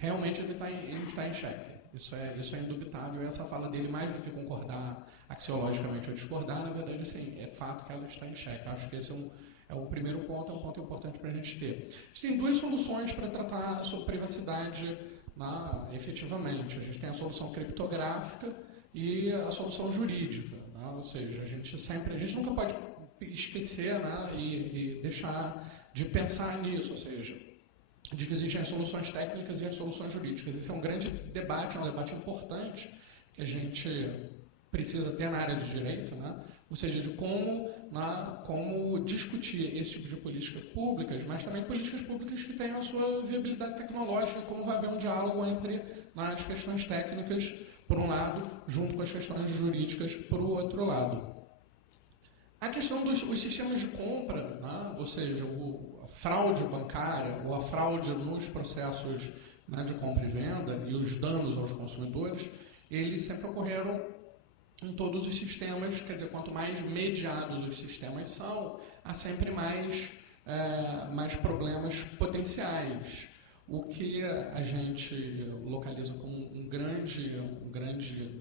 realmente está em xeque. Isso é indubitável, e essa fala dele, mais do que concordar axiologicamente ou discordar, na verdade, sim, é fato que ela está em xeque. Acho que esse é um primeiro ponto, é um ponto importante para a gente ter. A gente tem 2 soluções para tratar sobre privacidade efetivamente. A gente tem a solução criptográfica e a solução jurídica. Né? Ou seja, a gente nunca pode esquecer, né, e deixar de pensar nisso, ou seja, de que existem as soluções técnicas e as soluções jurídicas. Esse é um grande debate, é um debate importante que a gente precisa ter na área de direito, né? Ou seja, de como discutir esse tipo de políticas públicas, mas também políticas públicas que tenham a sua viabilidade tecnológica, como vai haver um diálogo entre as questões técnicas, por um lado, junto com as questões jurídicas, por outro lado. A questão dos sistemas de compra, né? Ou seja, a fraude bancária ou a fraude nos processos, né, de compra e venda e os danos aos consumidores, eles sempre ocorreram em todos os sistemas. Quer dizer, quanto mais mediados os sistemas são, há sempre mais problemas potenciais. O que a gente localiza como um grande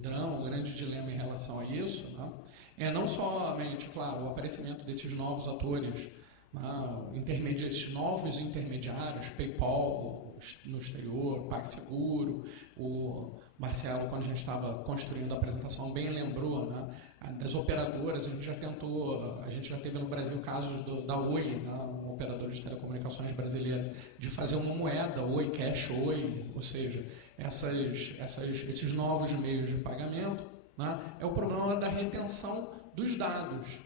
drama, um grande dilema em relação a isso, né, é não somente, claro, o aparecimento desses novos atores, esses novos intermediários, PayPal no exterior, PagSeguro, o Marcelo, quando a gente estava construindo a apresentação, bem lembrou, né, das operadoras. A gente já teve no Brasil casos da Oi, né, uma operadora de telecomunicações brasileira, de fazer uma moeda, Oi Cash Oi, ou seja, esses novos meios de pagamento, né, é o problema da retenção dos dados.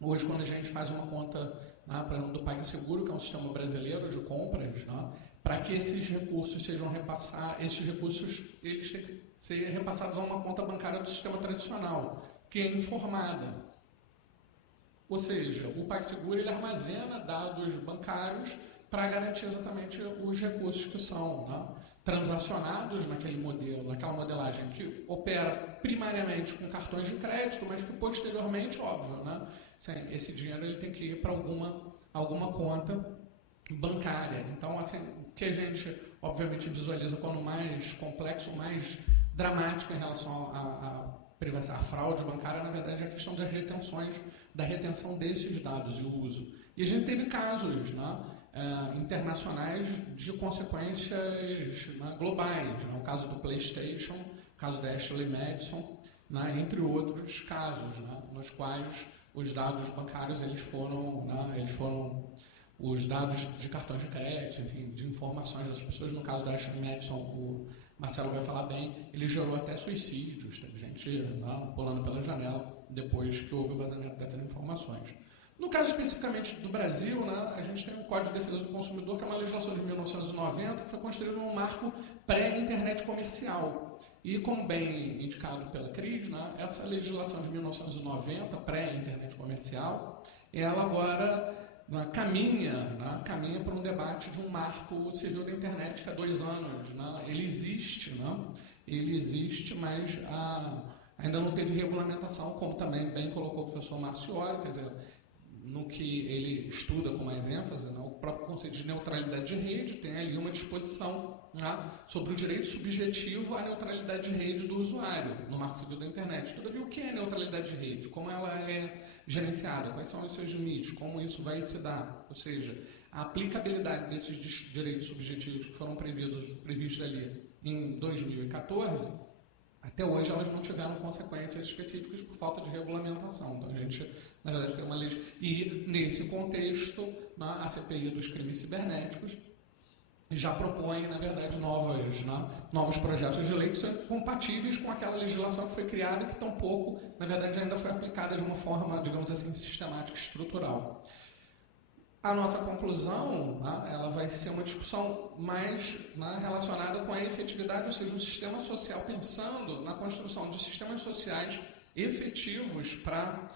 Hoje, quando a gente faz uma conta, né, por exemplo, do PagSeguro, que é um sistema brasileiro de compras, né, para que esses recursos sejam repassados, eles têm que ser repassados a uma conta bancária do sistema tradicional, que é informada. Ou seja, o PagSeguro ele armazena dados bancários para garantir exatamente os recursos que são, né, transacionados naquele modelo, naquela modelagem que opera primariamente com cartões de crédito, mas que posteriormente, óbvio, né, esse dinheiro ele tem que ir para alguma conta bancária. Então, assim, o que a gente, obviamente, visualiza quando mais complexo, mais dramático em relação à fraude bancária, na verdade, é a questão das retenções, da retenção desses dados e o uso. E a gente teve casos, né, internacionais de consequências, né, globais, né, o caso do PlayStation, o caso da Ashley Madison, né, entre outros casos, né, nos quais os dados bancários eles foram os dados de cartões de crédito, enfim, de informações das pessoas. No caso da Ashley Madison, o Marcelo vai falar bem, ele gerou até suicídios, teve gente pulando pela janela depois que houve o vazamento dessas informações. No caso especificamente do Brasil, né, a gente tem o Código de Defesa do Consumidor, que é uma legislação de 1990, que foi construída num marco pré-internet comercial. E, como bem indicado pela Cris, né, essa legislação de 1990, pré-internet comercial, ela agora caminha para um debate de um marco civil da internet que há 2 anos. Né, ele existe, mas ainda não teve regulamentação, como também bem colocou o professor Marciori, quer dizer, no que ele estuda com mais ênfase, né, o próprio conceito de neutralidade de rede tem ali uma disposição, né, sobre o direito subjetivo à neutralidade de rede do usuário no marco civil da internet. Todavia, o que é neutralidade de rede? Como ela é gerenciada? Quais são os seus limites? Como isso vai se dar? Ou seja, a aplicabilidade desses direitos subjetivos que foram previstos ali em 2014, até hoje elas não tiveram consequências específicas por falta de regulamentação. Então a gente, na verdade, tem uma lei. E nesse contexto, a CPI dos crimes cibernéticos já propõe, na verdade, novos projetos de lei que são compatíveis com aquela legislação que foi criada e que tampouco, na verdade, ainda foi aplicada de uma forma, digamos assim, sistemática, estrutural. A nossa conclusão, ela vai ser uma discussão mais relacionada com a efetividade, ou seja, um sistema social, pensando na construção de sistemas sociais efetivos para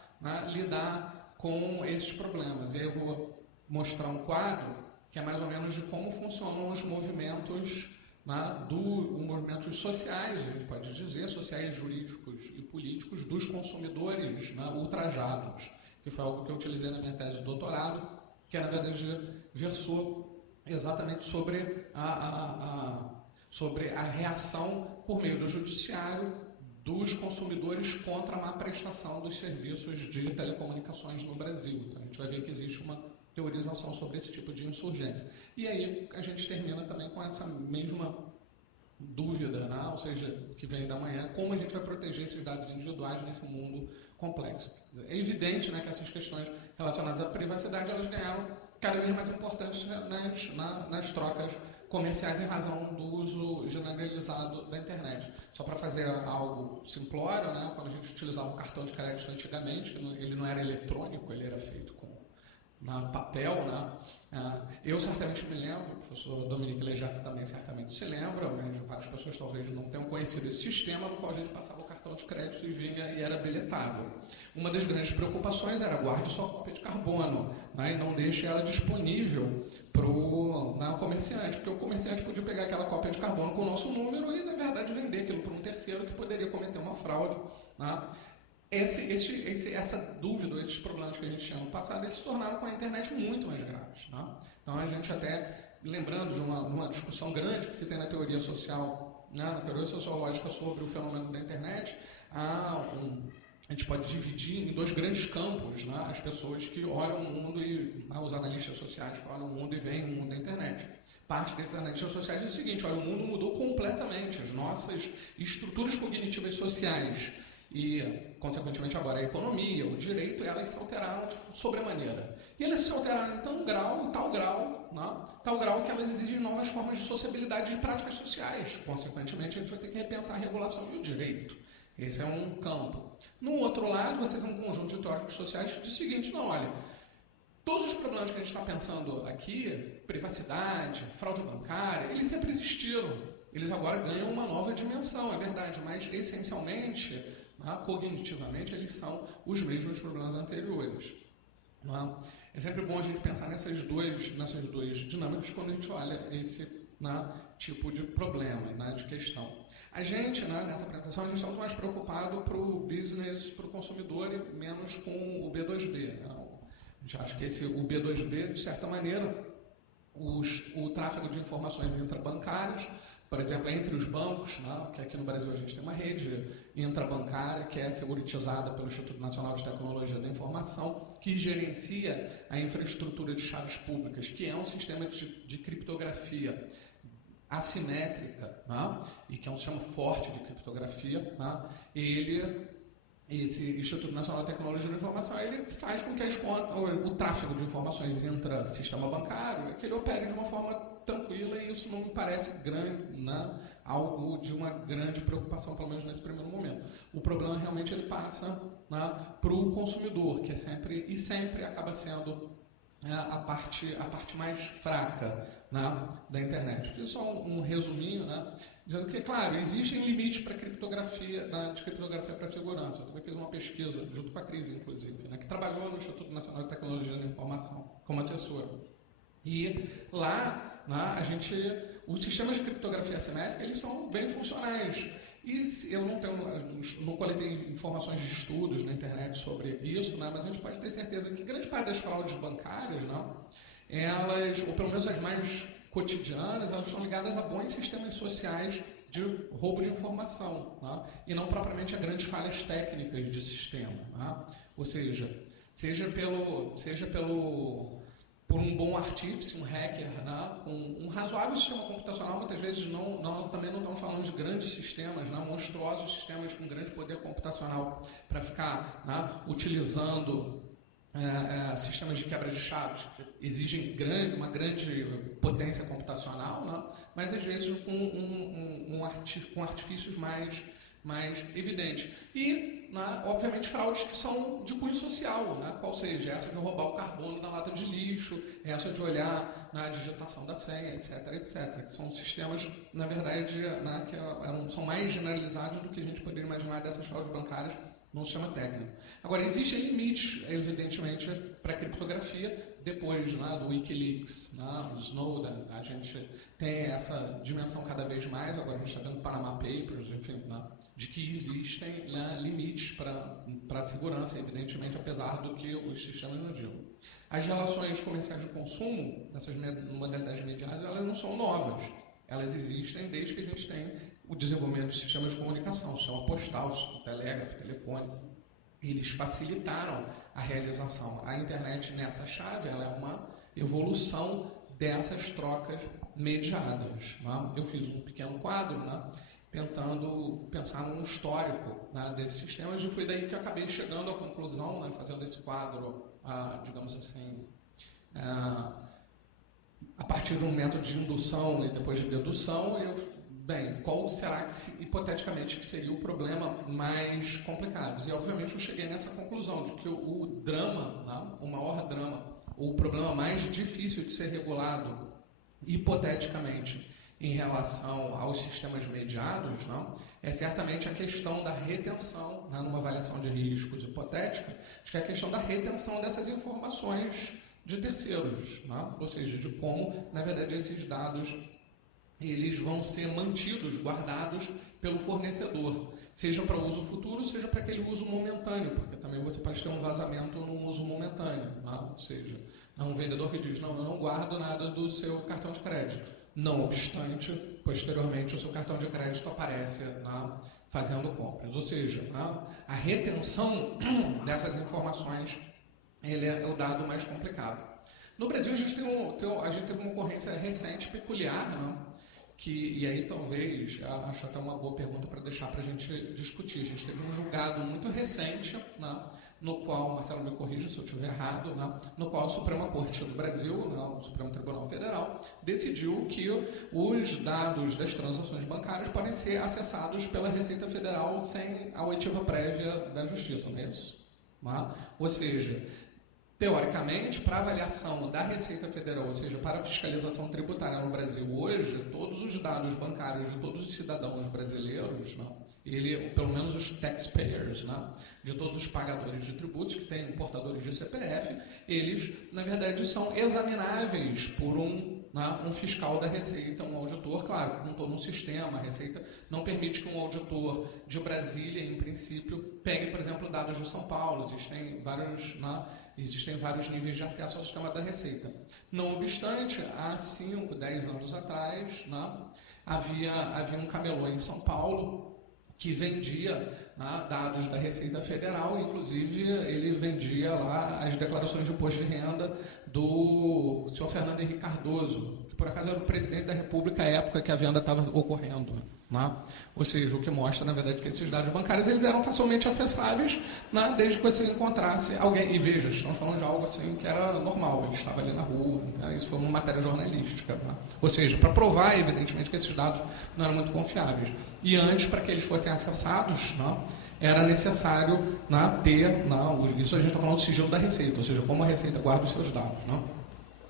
lidar com esses problemas. E aí eu vou mostrar um quadro que é mais ou menos de como funcionam os movimentos, movimentos sociais, a gente pode dizer, sociais, jurídicos e políticos, dos consumidores ultrajados, que foi algo que eu utilizei na minha tese de doutorado, que na verdade versou exatamente sobre a reação por meio do judiciário dos consumidores contra a má prestação dos serviços de telecomunicações no Brasil. Então, a gente vai ver que existe uma teorização sobre esse tipo de insurgência. E aí a gente termina também com essa mesma dúvida, ou seja, que vem da manhã, como a gente vai proteger esses dados individuais nesse mundo complexo. É evidente, que essas questões relacionadas à privacidade elas ganharam cada vez mais importantes nas trocas comerciais em razão do uso generalizado da internet. Só para fazer algo simplório, quando a gente utilizava o cartão de crédito antigamente, ele não era eletrônico, ele era feito com papel, eu certamente me lembro, o professor Dominique Lejato também certamente se lembra, mas várias pessoas talvez não tenham conhecido esse sistema no qual a gente passava o cartão cartão de crédito e vinha e era bilhetado. Uma das grandes preocupações era guarde sua cópia de carbono, né, e não deixe ela disponível para o comerciante, porque o comerciante podia pegar aquela cópia de carbono com o nosso número e, na verdade, vender aquilo para um terceiro que poderia cometer uma fraude. Né? Essa dúvida, esses problemas que a gente tinha no passado, eles se tornaram com a internet muito mais graves. Né? Então, a gente até, lembrando de uma discussão grande que se tem na teoria social, né, na teoria sociológica sobre o fenômeno da internet, a gente pode dividir em dois grandes campos, né, as pessoas que olham o mundo e os analistas sociais que olham o mundo e veem o mundo da internet. Parte desses analistas sociais diz o seguinte: olha, o mundo mudou completamente, as nossas estruturas cognitivas sociais e, consequentemente, agora a economia, o direito, elas se alteraram de sobremaneira. E elas se alteraram em tal grau que elas exigem novas formas de sociabilidade de práticas sociais. Consequentemente, a gente vai ter que repensar a regulação e o direito. Esse é um campo. No outro lado, você tem um conjunto de teóricos sociais que diz o seguinte: não, olha, todos os problemas que a gente está pensando aqui, privacidade, fraude bancária, eles sempre existiram. Eles agora ganham uma nova dimensão, é verdade, mas essencialmente, cognitivamente, eles são os mesmos problemas anteriores. É sempre bom a gente pensar nessas duas dinâmicas quando a gente olha esse tipo de problema, de questão. A gente, nessa apresentação, a gente está muito mais preocupado para o business, para o consumidor e menos com o B2B. A gente acha que o B2B, de certa maneira, o tráfego de informações intrabancárias, por exemplo, entre os bancos, que aqui no Brasil a gente tem uma rede intrabancária que é seguritizada pelo Instituto Nacional de Tecnologia da Informação, que gerencia a infraestrutura de chaves públicas, que é um sistema de criptografia assimétrica, e que é um sistema forte de criptografia. Esse Instituto Nacional de Tecnologia da Informação, ele faz com que o tráfego de informações intra-sistema bancário, que ele opere de uma forma tranquila, e isso não me parece algo de uma grande preocupação, pelo menos nesse primeiro momento. O problema realmente ele passa para o consumidor, que é sempre acaba sendo a parte mais fraca da internet. Fiz só um resuminho, dizendo que, claro, existem limites para criptografia, de criptografia para segurança. Eu fiz uma pesquisa, junto com a Cris, inclusive, que trabalhou no Instituto Nacional de Tecnologia da Informação, como assessora. E lá, os sistemas de criptografia assimétrica, eles são bem funcionais. E eu não coletei informações de estudos na internet sobre isso, mas a gente pode ter certeza que grande parte das fraudes bancárias, elas, ou pelo menos as mais cotidianas, elas são ligadas a bons sistemas sociais de roubo de informação, e não propriamente a grandes falhas técnicas de sistema. Ou seja por um bom artífice, um hacker, com um razoável sistema computacional, muitas vezes também não estamos falando de grandes sistemas, monstruosos sistemas com grande poder computacional para ficar utilizando sistemas de quebra de chaves que exigem uma grande potência computacional, mas às vezes com artifícios mais evidentes. E, obviamente, fraudes que são de cunho social, qual seja essa de roubar o carbono da lata de lixo, essa de olhar na digitação da senha, etc., que são sistemas, na verdade, que são mais generalizados do que a gente poderia imaginar dessas fraudes bancárias no sistema técnico. Agora, existem limites, evidentemente, para a criptografia. Depois do Wikileaks, do Snowden, a gente tem essa dimensão cada vez mais. Agora a gente está vendo Panama Papers, enfim, de que existem limites para a segurança, evidentemente, apesar do que os sistemas não digam. As relações comerciais de consumo, dessas modalidades mediadas, elas não são novas. Elas existem desde que a gente tem o desenvolvimento de sistemas de comunicação, o sistema postal, o sistema telégrafo, telefônico. Eles facilitaram a realização. A internet, nessa chave, ela é uma evolução dessas trocas mediadas. Eu fiz um pequeno quadro, tentando pensar num histórico desses sistemas, e foi daí que eu acabei chegando à conclusão, fazendo esse quadro, digamos assim, a partir de um método de indução e depois de dedução. Qual será que, hipoteticamente, que seria o problema mais complicado? E, obviamente, eu cheguei nessa conclusão de que o drama, o maior drama, o problema mais difícil de ser regulado, hipoteticamente, em relação aos sistemas mediados, não, é certamente a questão da retenção, né, numa avaliação de riscos hipotética, acho que é a questão da retenção dessas informações de terceiros, né, ou seja, de como, na verdade, esses dados eles vão ser mantidos, guardados pelo fornecedor, seja para uso futuro, seja para aquele uso momentâneo, porque também você pode ter um vazamento no uso momentâneo, né? Ou seja, um vendedor que diz, não, eu não guardo nada do seu cartão de crédito. Não obstante, posteriormente, o seu cartão de crédito aparece, né, fazendo compras. Ou seja, né, a retenção dessas informações ele é o dado mais complicado. No Brasil, a gente teve uma ocorrência recente, peculiar, né, e aí talvez, acho até uma boa pergunta para deixar para a gente discutir. A gente teve um julgado muito recente, né, no qual, Marcelo me corrija se eu estiver errado, né, no qual a Suprema Corte do Brasil, né, o Supremo Tribunal Federal, decidiu que os dados das transações bancárias podem ser acessados pela Receita Federal sem a oitiva prévia da Justiça, não é isso? Né? Ou seja, teoricamente, para avaliação da Receita Federal, ou seja, para a fiscalização tributária no Brasil hoje, todos os dados bancários de todos os cidadãos brasileiros, né, pelo menos os taxpayers, né, de todos os pagadores de tributos que têm portadores de CPF, eles, na verdade, são examináveis por um fiscal da Receita, um auditor, claro, com todo um sistema. A Receita não permite que um auditor de Brasília, em princípio, pegue, por exemplo, dados de São Paulo. Existem vários níveis de acesso ao sistema da Receita. Não obstante, há 5, 10 anos atrás, né, havia um camelô em São Paulo que vendia, né, dados da Receita Federal, inclusive ele vendia lá as declarações de imposto de renda do senhor Fernando Henrique Cardoso, que por acaso era o presidente da República à época que a venda estava ocorrendo. Né? Ou seja, o que mostra, na verdade, que esses dados bancários eles eram facilmente acessáveis, né, desde que você encontrasse alguém. E veja, estamos falando de algo assim que era normal, ele estava ali na rua, né? Isso foi uma matéria jornalística. Né? Ou seja, para provar, evidentemente, que esses dados não eram muito confiáveis. E antes, para que eles fossem acessados, né, era necessário, né, ter, isso a gente está falando do sigilo da Receita, ou seja, como a Receita guarda os seus dados. Né?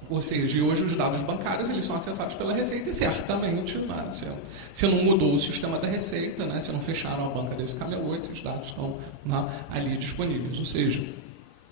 Ou seja, e hoje os dados bancários eles são acessados pela Receita e certamente, né, se não mudou o sistema da Receita, né, se não fecharam a banca desse camelô, esses dados estão, né, ali disponíveis. Ou seja,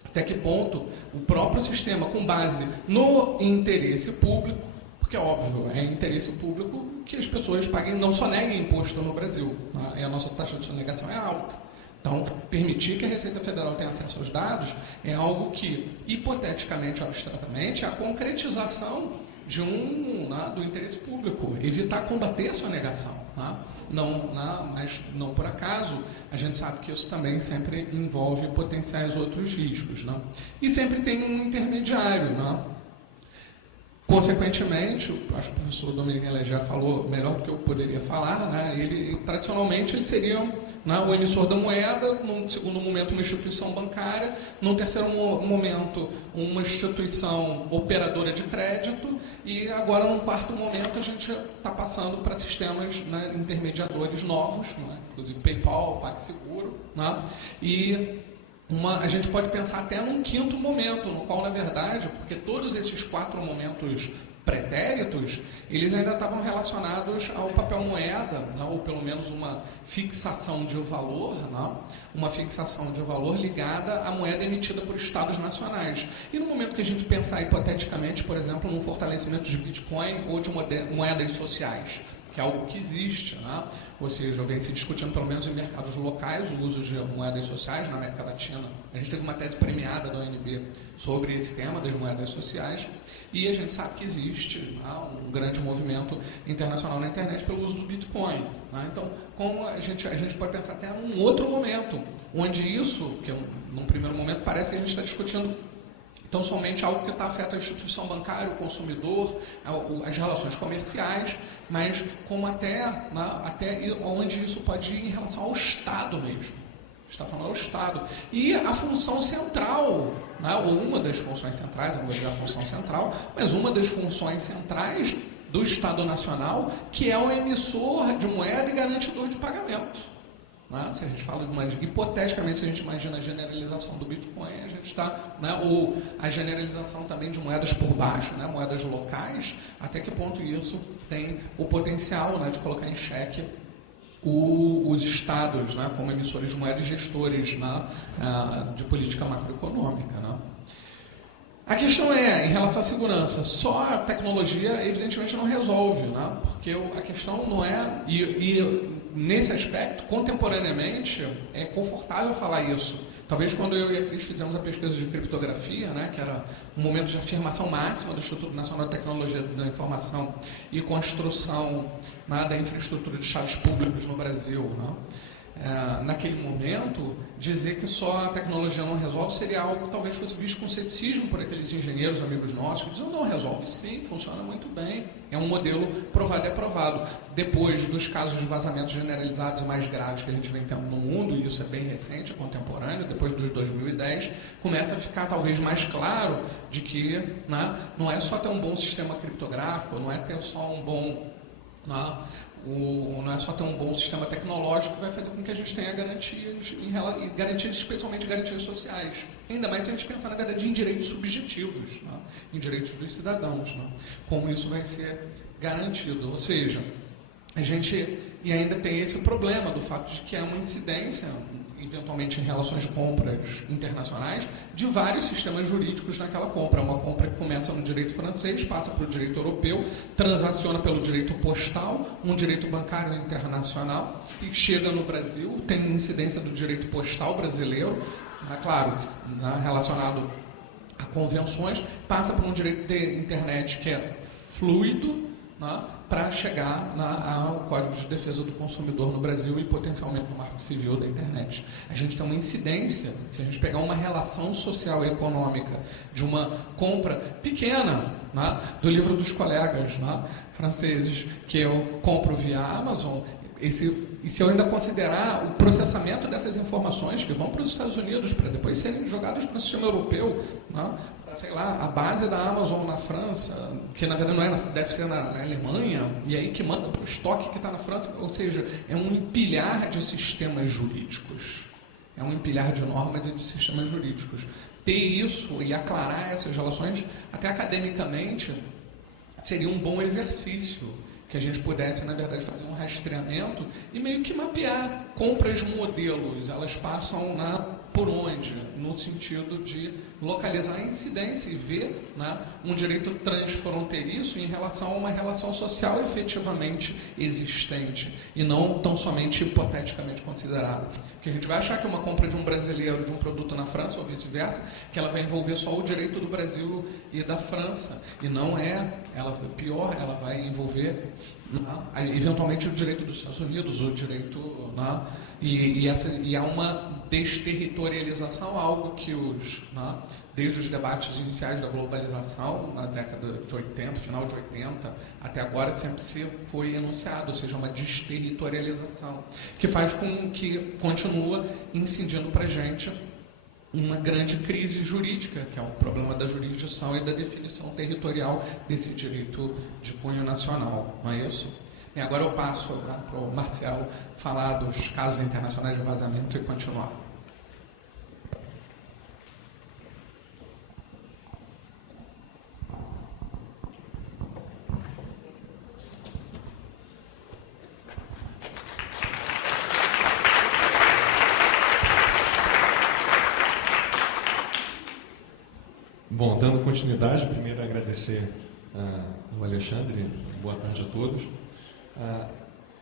até que ponto o próprio sistema, com base no interesse público, porque é óbvio, é interesse público que as pessoas paguem, não só neguem imposto no Brasil, né, e a nossa taxa de sonegação é alta. Então, permitir que a Receita Federal tenha acesso aos dados é algo que, hipoteticamente, abstratamente, é a concretização de do interesse público, evitar combater a sonegação. Né? Mas não por acaso, a gente sabe que isso também sempre envolve potenciais outros riscos. Né? E sempre tem um intermediário. Né? Consequentemente, acho que o professor Dominique já falou melhor do que eu poderia falar, né? Tradicionalmente ele seria, né, o emissor da moeda, num segundo momento uma instituição bancária, num terceiro momento uma instituição operadora de crédito e agora num quarto momento a gente está passando para sistemas, né, intermediadores novos, né, inclusive PayPal, PagSeguro, né, e a gente pode pensar até num quinto momento, no qual, na verdade, porque todos esses 4 momentos pretéritos, eles ainda estavam relacionados ao papel moeda, né, ou pelo menos uma fixação de valor, né, uma fixação de valor ligada à moeda emitida por estados nacionais. E no momento que a gente pensar hipoteticamente, por exemplo, num fortalecimento de Bitcoin ou de moedas sociais, que é algo que existe, né? Ou seja, vem se discutindo, pelo menos em mercados locais, o uso de moedas sociais na América Latina. A gente teve uma tese premiada da UNB sobre esse tema das moedas sociais, e a gente sabe que existe, né, um grande movimento internacional na internet pelo uso do Bitcoin. Né? Então, como a gente pode pensar até num outro momento, onde isso, que num primeiro momento parece que a gente está discutindo então somente algo que afeta a instituição bancária, o consumidor, as relações comerciais, mas como até onde isso pode ir em relação ao Estado mesmo. Está falando ao Estado. E a função central, né, ou uma das funções centrais, não vou dizer a função central, mas uma das funções centrais do Estado Nacional, que é o emissor de moeda e garantidor de pagamento. né? Se a gente fala de uma... Hipoteticamente, se a gente imagina a generalização do Bitcoin, a gente está... Né? Ou a generalização também de moedas por baixo, né? Moedas locais, até que ponto isso tem o potencial, né, de colocar em xeque os estados, né, como emissores de moeda e gestores, né, de política macroeconômica. Né. A questão é, em relação à segurança, só a tecnologia evidentemente não resolve, né, porque a questão não é, e nesse aspecto, contemporaneamente, é confortável falar isso. Talvez quando eu e a Cris fizemos a pesquisa de criptografia, né, que era um momento de afirmação máxima do Instituto Nacional de Tecnologia da Informação e construção, né, da infraestrutura de chaves públicas no Brasil, né, naquele momento, dizer que só a tecnologia não resolve seria algo que talvez fosse visto com ceticismo por aqueles engenheiros amigos nossos que diziam, não, resolve sim, funciona muito bem, é um modelo provado e aprovado. Depois dos casos de vazamentos generalizados e mais graves que a gente vem tendo no mundo, e isso é bem recente, é contemporâneo, depois dos 2010, começa a ficar talvez mais claro de que, né, não é só ter um bom sistema criptográfico, não é ter só um bom... Né, não é só ter um bom sistema tecnológico que vai fazer com que a gente tenha garantias, especialmente garantias sociais. Ainda mais se a gente pensar, na verdade, em direitos subjetivos, né? Em direitos dos cidadãos, né? Como isso vai ser garantido. Ou seja, a gente e ainda tem esse problema do fato de que há uma incidência, eventualmente em relações de compras internacionais, de vários sistemas jurídicos naquela compra. Uma compra que começa no direito francês, passa para o direito europeu, transaciona pelo direito postal, um direito bancário internacional, e chega no Brasil, tem incidência do direito postal brasileiro, claro, relacionado a convenções, passa por um direito de internet que é fluido, né, para chegar ao Código de Defesa do Consumidor no Brasil e potencialmente no Marco Civil da internet. A gente tem uma incidência, se a gente pegar uma relação social e econômica de uma compra pequena, né, do livro dos colegas, né, franceses, que eu compro via Amazon, e se eu ainda considerar o processamento dessas informações que vão para os Estados Unidos para depois serem jogadas para o sistema europeu, né, sei lá, a base da Amazon na França, que na verdade não é, deve ser na Alemanha, e aí que manda para o estoque que está na França, ou seja, é um empilhar de sistemas jurídicos, é um empilhar de normas e de sistemas jurídicos. Ter isso e aclarar essas relações, até academicamente, seria um bom exercício, que a gente pudesse, na verdade, fazer um rastreamento e meio que mapear compras modelos, elas passam por onde? No sentido de localizar a incidência e ver, né, um direito transfronteiriço em relação a uma relação social efetivamente existente e não tão somente hipoteticamente considerada. Porque a gente vai achar que uma compra de um brasileiro de um produto na França ou vice-versa, que ela vai envolver só o direito do Brasil e da França. E não é, pior, ela vai envolver, né, eventualmente o direito dos Estados Unidos, o direito... Né, e há uma desterritorialização, algo que desde os debates iniciais da globalização, na década de 80, final de 80, até agora sempre se foi enunciado, ou seja, uma desterritorialização, que faz com que continua incidindo para a gente uma grande crise jurídica, que é o problema da jurisdição e da definição territorial desse direito de cunho nacional, não é isso? E agora eu passo para o Marcelo falar dos casos internacionais de vazamento e continuar. Bom, dando continuidade, primeiro agradecer ao Alexandre, boa tarde a todos.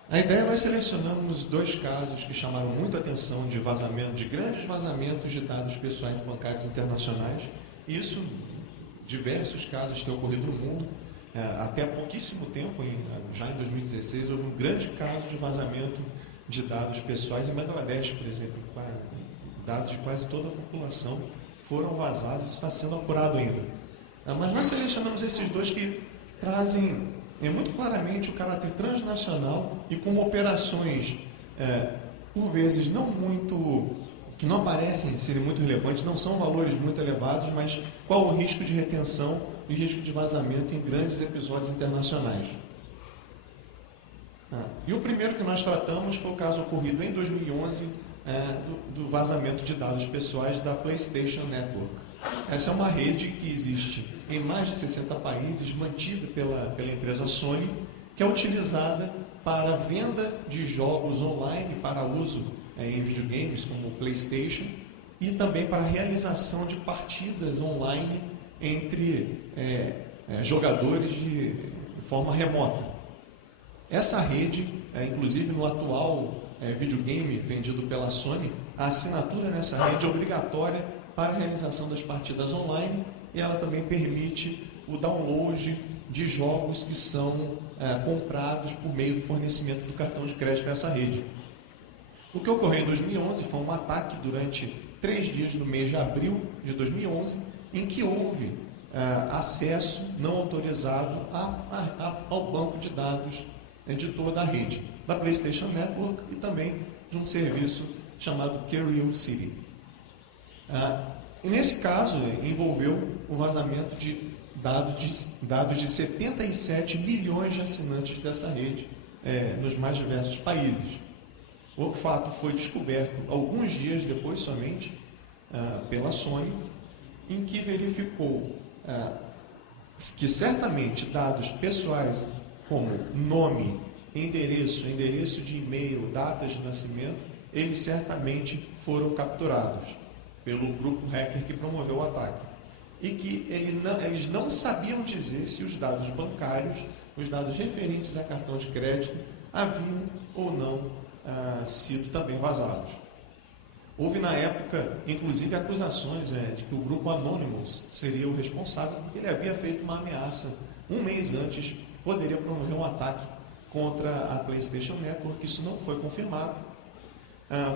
A ideia, nós selecionamos 2 casos que chamaram muito a atenção de vazamento, de grandes vazamentos de dados pessoais e bancários internacionais. Isso, diversos casos têm ocorrido no mundo. Até há pouquíssimo tempo, já em 2016, houve um grande caso de vazamento de dados pessoais em Bangladesh, por exemplo. Dados de quase toda a população foram vazados, isso está sendo apurado ainda. Mas nós selecionamos esses 2 que trazem muito claramente o caráter transnacional e com operações, por vezes, que não parecem serem muito relevantes, não são valores muito elevados, mas qual o risco de retenção e risco de vazamento em grandes episódios internacionais. E o primeiro que nós tratamos foi o caso ocorrido em 2011 do vazamento de dados pessoais da PlayStation Network. Essa é uma rede que existe em mais de 60 países, mantida pela empresa Sony, que é utilizada para a venda de jogos online para uso em videogames como o PlayStation e também para a realização de partidas online entre jogadores de forma remota. Essa rede, inclusive no atual videogame vendido pela Sony, a assinatura nessa rede é obrigatória para a realização das partidas online e ela também permite o download de jogos que são comprados por meio do fornecimento do cartão de crédito dessa rede. O que ocorreu em 2011 foi um ataque durante 3 dias no mês de abril de 2011, em que houve acesso não autorizado ao banco de dados de toda a rede, da PlayStation Network e também de um serviço chamado Curiosity. E nesse caso, envolveu o vazamento de dados de 77 milhões de assinantes dessa rede nos mais diversos países. O fato foi descoberto alguns dias depois somente pela Sony, em que verificou que certamente dados pessoais como nome, endereço de e-mail, datas de nascimento, eles certamente foram capturados pelo grupo hacker que promoveu o ataque. E que eles não sabiam dizer se os dados bancários, os dados referentes a cartão de crédito, haviam ou não sido também vazados. Houve na época, inclusive, acusações de que o grupo Anonymous seria o responsável, porque ele havia feito uma ameaça um mês antes, poderia promover um ataque contra a PlayStation Network. Isso não foi confirmado.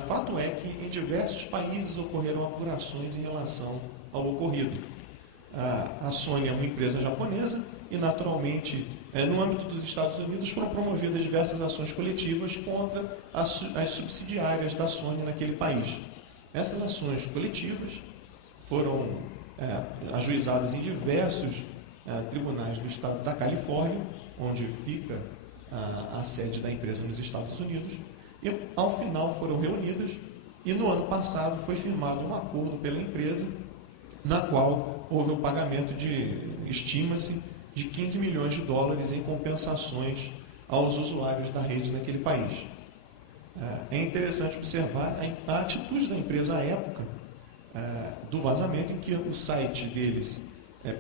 Fato é que em diversos países ocorreram apurações em relação ao ocorrido. A Sony é uma empresa japonesa e, naturalmente, no âmbito dos Estados Unidos foram promovidas diversas ações coletivas contra as subsidiárias da Sony naquele país. Essas ações coletivas foram ajuizadas em diversos tribunais do estado da Califórnia, onde fica a sede da empresa nos Estados Unidos, e ao final foram reunidas e no ano passado foi firmado um acordo pela empresa na qual houve o pagamento estima-se, de 15 milhões de dólares em compensações aos usuários da rede naquele país. É interessante observar a atitude da empresa à época do vazamento, em que o site deles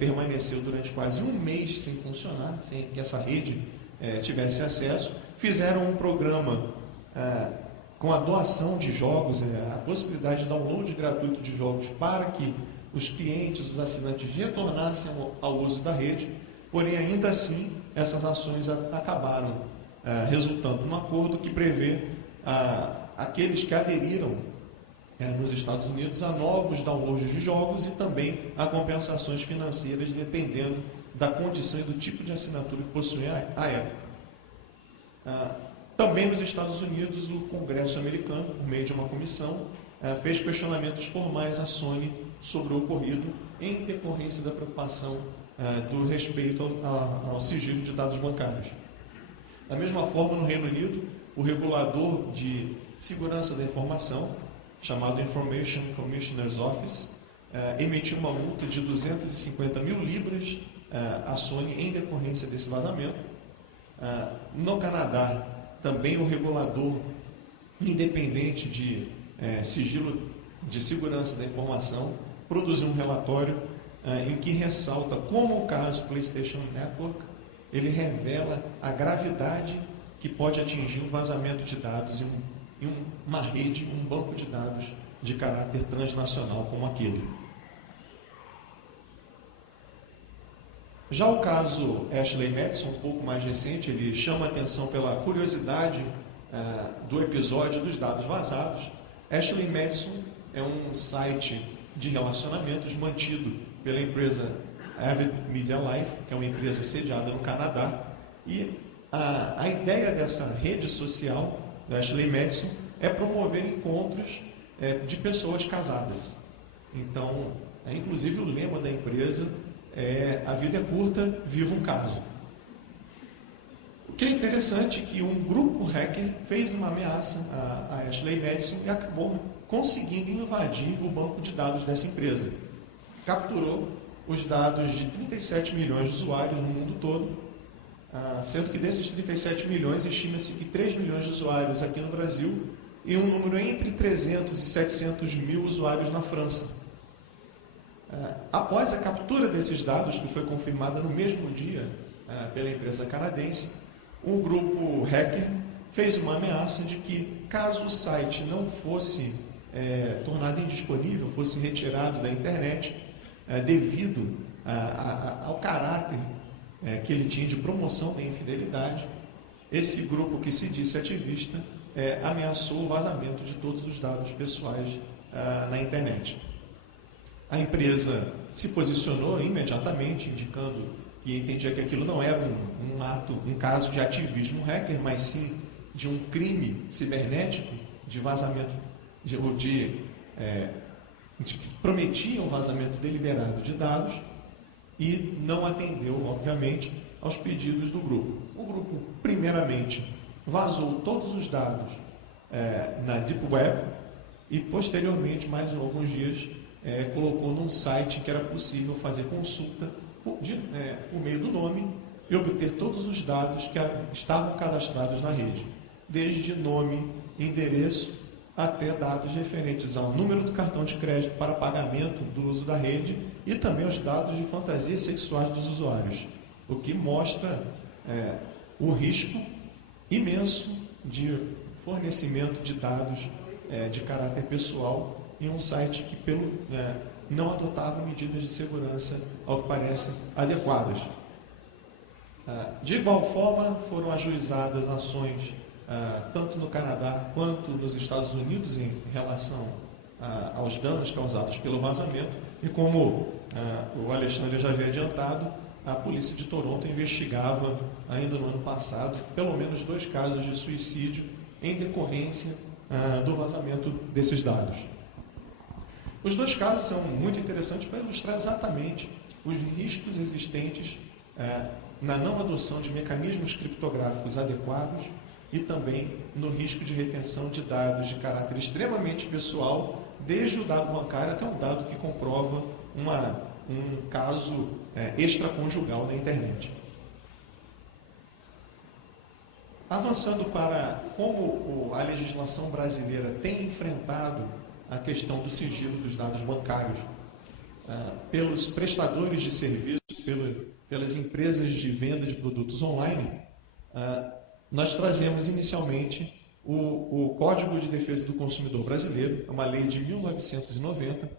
permaneceu durante quase um mês sem funcionar, sem que essa rede tivesse acesso. Fizeram um programa com a doação de jogos, a possibilidade de download gratuito de jogos para que os clientes, os assinantes retornassem ao uso da rede, porém ainda assim essas ações acabaram resultando num acordo que prevê aqueles que aderiram nos Estados Unidos a novos downloads de jogos e também a compensações financeiras dependendo da condição e do tipo de assinatura que possuem à época. Também nos Estados Unidos, o Congresso americano, por meio de uma comissão, fez questionamentos formais à Sony sobre o ocorrido em decorrência da preocupação do respeito ao sigilo de dados bancários. Da mesma forma, no Reino Unido, o regulador de segurança da informação, chamado Information Commissioner's Office, emitiu uma multa de 250 mil libras à Sony em decorrência desse vazamento. No Canadá, também o regulador independente de sigilo de segurança da informação produziu um relatório em que ressalta como o caso PlayStation Network ele revela a gravidade que pode atingir um vazamento de dados em uma rede, um banco de dados de caráter transnacional como aquele. Já o caso Ashley Madison, um pouco mais recente, ele chama a atenção pela curiosidade do episódio dos dados vazados. Ashley Madison é um site de relacionamentos mantido pela empresa Avid Media Life, que é uma empresa sediada no Canadá, e a ideia dessa rede social da Ashley Madison é promover encontros de pessoas casadas. Então, inclusive o lema da empresa a vida é curta, viva um caso. que é interessante que um grupo hacker fez uma ameaça a Ashley Madison e acabou conseguindo invadir o banco de dados dessa empresa. Capturou os dados de 37 milhões de usuários no mundo todo, sendo que desses 37 milhões, estima-se que 3 milhões de usuários aqui no Brasil e um número entre 300 e 700 mil usuários na França. Após a captura desses dados, que foi confirmada no mesmo dia pela empresa canadense, o grupo hacker fez uma ameaça de que, caso o site não fosse tornado indisponível, fosse retirado da internet, devido ao caráter que ele tinha de promoção da infidelidade, esse grupo que se disse ativista ameaçou o vazamento de todos os dados pessoais na internet. A empresa se posicionou imediatamente, indicando que entendia que aquilo não era um caso de ativismo hacker, mas sim de um crime cibernético de vazamento, que prometia um vazamento deliberado de dados e não atendeu, obviamente, aos pedidos do grupo. O grupo, primeiramente, vazou todos os dados na Deep Web e, posteriormente, mais alguns dias, colocou num site que era possível fazer consulta por meio do nome e obter todos os dados que estavam cadastrados na rede, desde nome, endereço, até dados referentes ao número do cartão de crédito para pagamento do uso da rede e também os dados de fantasias sexuais dos usuários, o que mostra o risco imenso de fornecimento de dados de caráter pessoal em um site que não adotava medidas de segurança, ao que parece, adequadas. De igual forma, foram ajuizadas ações tanto no Canadá quanto nos Estados Unidos em relação aos danos causados pelo vazamento, e como o Alexandre já havia adiantado, a polícia de Toronto investigava, ainda no ano passado, pelo menos 2 casos de suicídio em decorrência do vazamento desses dados. Os 2 casos são muito interessantes para ilustrar exatamente os riscos existentes na não adoção de mecanismos criptográficos adequados e também no risco de retenção de dados de caráter extremamente pessoal, desde o dado bancário até um dado que comprova um caso extraconjugal na internet. Avançando para como a legislação brasileira tem enfrentado a questão do sigilo dos dados bancários pelos prestadores de serviços, pelas empresas de venda de produtos online, nós trazemos inicialmente o Código de Defesa do Consumidor Brasileiro, é uma lei de 1990,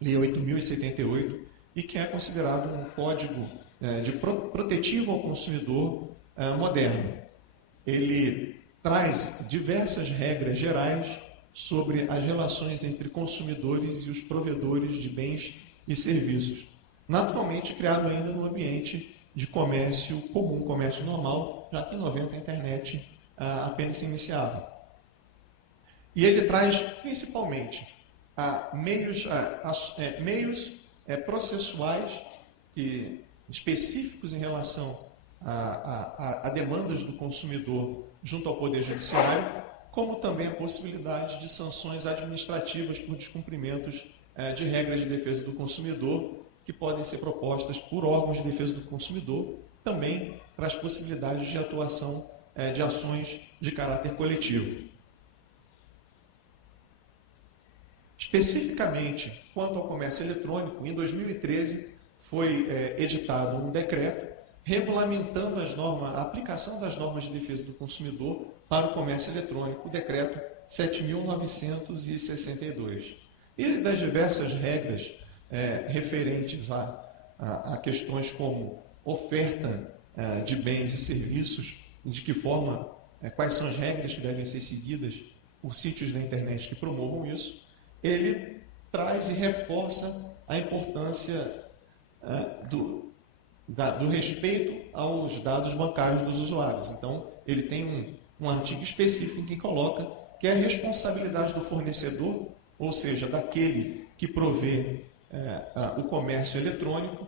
Lei 8.078, e que é considerado um código protetivo ao consumidor moderno. Ele traz diversas regras gerais sobre as relações entre consumidores e os provedores de bens e serviços, naturalmente criado ainda no ambiente de comércio comum, comércio normal, já que em 90 a internet apenas se iniciava. E ele traz principalmente meios processuais específicos em relação a demandas do consumidor junto ao Poder Judiciário, como também a possibilidade de sanções administrativas por descumprimentos de regras de defesa do consumidor, que podem ser propostas por órgãos de defesa do consumidor, também traz possibilidades de atuação de ações de caráter coletivo. Especificamente, quanto ao comércio eletrônico, em 2013 foi editado um decreto regulamentando a aplicação das normas de defesa do consumidor para o comércio eletrônico, o decreto 7.962. E das diversas regras referentes a questões como oferta de bens e serviços, de que forma, quais são as regras que devem ser seguidas por sítios da internet que promovam isso, ele traz e reforça a importância do respeito aos dados bancários dos usuários. Então, ele tem um artigo específico em que coloca que é a responsabilidade do fornecedor, ou seja, daquele que provê o comércio eletrônico,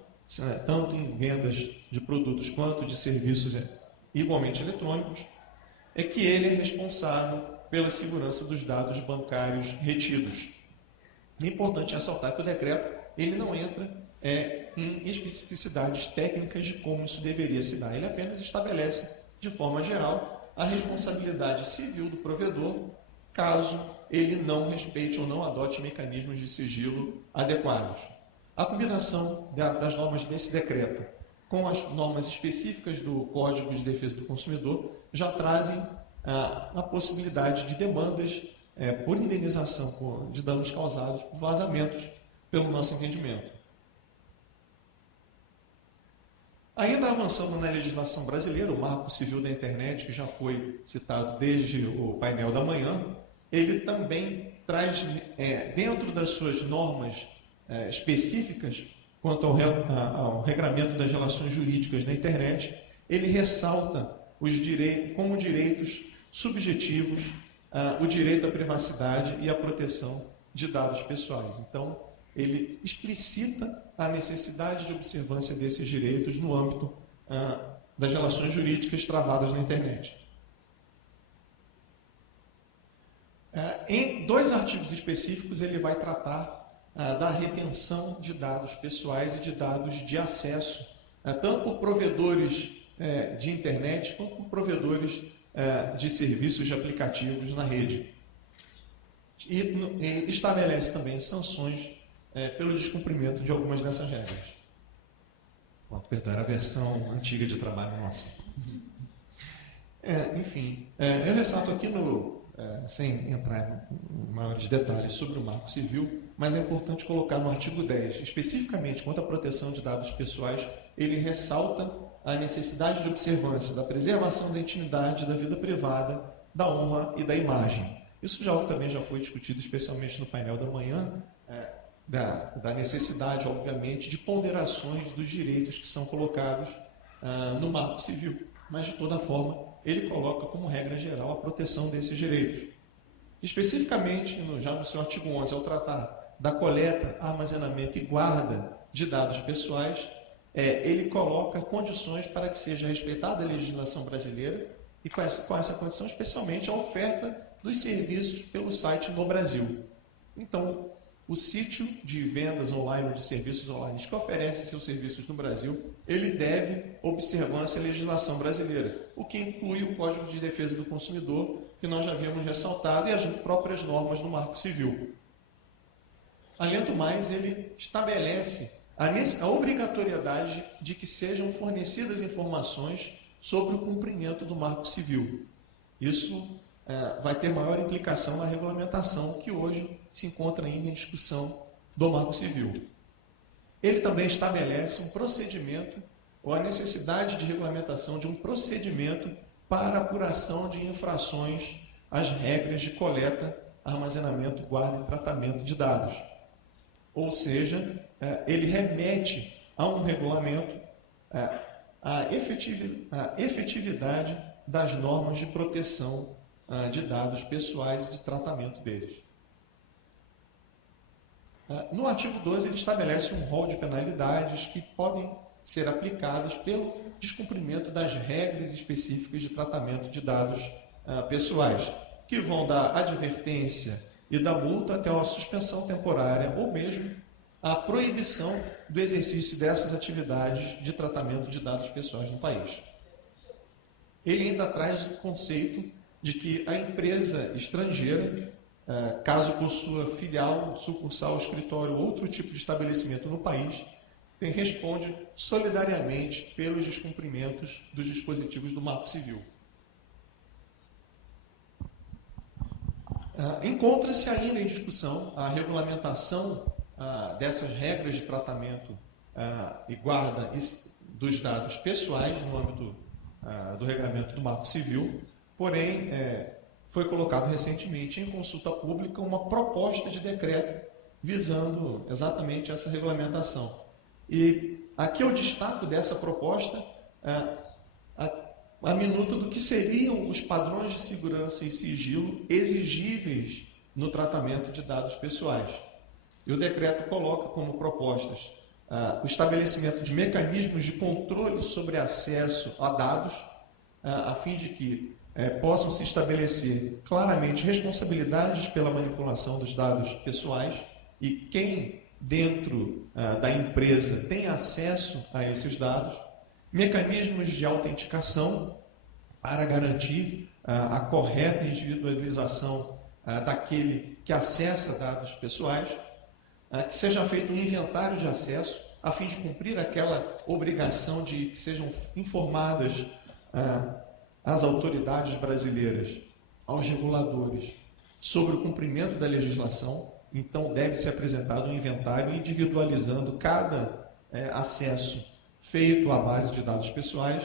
tanto em vendas de produtos quanto de serviços igualmente eletrônicos, é que ele é responsável pela segurança dos dados bancários retidos. É importante ressaltar que o decreto ele não entra em especificidades técnicas de como isso deveria se dar. Ele apenas estabelece, de forma geral, a responsabilidade civil do provedor, caso ele não respeite ou não adote mecanismos de sigilo adequados. A combinação das normas desse decreto com as normas específicas do Código de Defesa do Consumidor já trazem a possibilidade de demandas por indenização de danos causados por vazamentos, pelo nosso entendimento. Ainda avançando na legislação brasileira, o Marco Civil da Internet, que já foi citado desde o painel da manhã, ele também traz, dentro das suas normas específicas, quanto ao regramento das relações jurídicas na internet, ele ressalta os direitos, como direitos subjetivos, o direito à privacidade e à proteção de dados pessoais. Então, ele explicita a necessidade de observância desses direitos no âmbito das relações jurídicas travadas na internet. Em 2 artigos específicos, ele vai tratar da retenção de dados pessoais e de dados de acesso, tanto por provedores de internet quanto por provedores de serviços de aplicativos na rede. E estabelece também sanções pelo descumprimento de algumas dessas regras. Perdão, era a versão antiga de trabalho nossa. Enfim, eu ressalto aqui, sem entrar em maiores detalhes sobre o Marco Civil, mas é importante colocar no artigo 10, especificamente quanto à proteção de dados pessoais, ele ressalta a necessidade de observância da preservação da intimidade, da vida privada, da honra e da imagem. Isso também já foi discutido, especialmente no painel da manhã, da necessidade, obviamente, de ponderações dos direitos que são colocados no Marco Civil. Mas, de toda forma, ele coloca como regra geral a proteção desses direitos. Especificamente, já no seu artigo 11, ao tratar da coleta, armazenamento e guarda de dados pessoais, ele coloca condições para que seja respeitada a legislação brasileira e com essa condição, especialmente, a oferta dos serviços pelo site no Brasil. Então, o sítio de vendas online ou de serviços online que oferece seus serviços no Brasil, ele deve observância à legislação brasileira, o que inclui o Código de Defesa do Consumidor, que nós já havíamos ressaltado, e as próprias normas do Marco Civil. Além do mais, ele estabelece a obrigatoriedade de que sejam fornecidas informações sobre o cumprimento do Marco Civil. Isso vai ter maior implicação na regulamentação que hoje se encontra ainda em discussão do Marco Civil. Ele também estabelece um procedimento, ou a necessidade de regulamentação de um procedimento para apuração de infrações às regras de coleta, armazenamento, guarda e tratamento de dados. Ou seja, ele remete a um regulamento a efetividade das normas de proteção de dados pessoais e de tratamento deles. No artigo 12, ele estabelece um rol de penalidades que podem ser aplicadas pelo descumprimento das regras específicas de tratamento de dados pessoais, que vão da advertência e da multa até a suspensão temporária ou mesmo a proibição do exercício dessas atividades de tratamento de dados pessoais no país. Ele ainda traz o conceito de que a empresa estrangeira, caso possua filial, sucursal, escritório ou outro tipo de estabelecimento no país, responde solidariamente pelos descumprimentos dos dispositivos do Marco Civil. Encontra-se ainda em discussão a regulamentação dessas regras de tratamento e guarda dos dados pessoais no âmbito do regulamento do Marco Civil, porém, foi colocado recentemente em consulta pública uma proposta de decreto visando exatamente essa regulamentação. E aqui eu destaco dessa proposta a minuta do que seriam os padrões de segurança e sigilo exigíveis no tratamento de dados pessoais. E o decreto coloca como propostas o estabelecimento de mecanismos de controle sobre acesso a dados, a fim de que possam se estabelecer claramente responsabilidades pela manipulação dos dados pessoais e quem dentro da empresa tem acesso a esses dados, mecanismos de autenticação para garantir a correta individualização daquele que acessa dados pessoais, que seja feito um inventário de acesso, a fim de cumprir aquela obrigação de que sejam informadas as autoridades brasileiras, aos reguladores, sobre o cumprimento da legislação. Então, deve ser apresentado um inventário individualizando cada acesso feito à base de dados pessoais.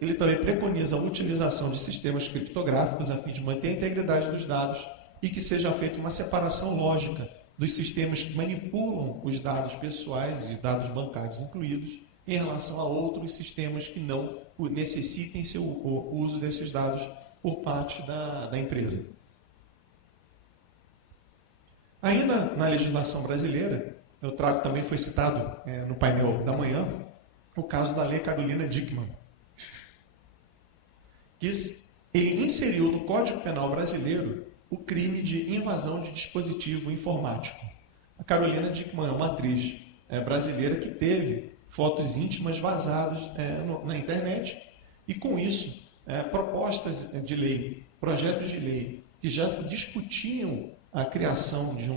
Ele também preconiza a utilização de sistemas criptográficos a fim de manter a integridade dos dados e que seja feita uma separação lógica dos sistemas que manipulam os dados pessoais e dados bancários incluídos em relação a outros sistemas que não necessitem o uso desses dados por parte da empresa. Ainda na legislação brasileira, eu trago também, foi citado no painel da manhã, o caso da Lei Carolina Dickmann, que ele inseriu no Código Penal brasileiro o crime de invasão de dispositivo informático. A Carolina Dickmann é uma atriz brasileira que teve fotos íntimas vazadas na internet e, com isso, propostas de lei, projetos de lei que já se discutiam a criação de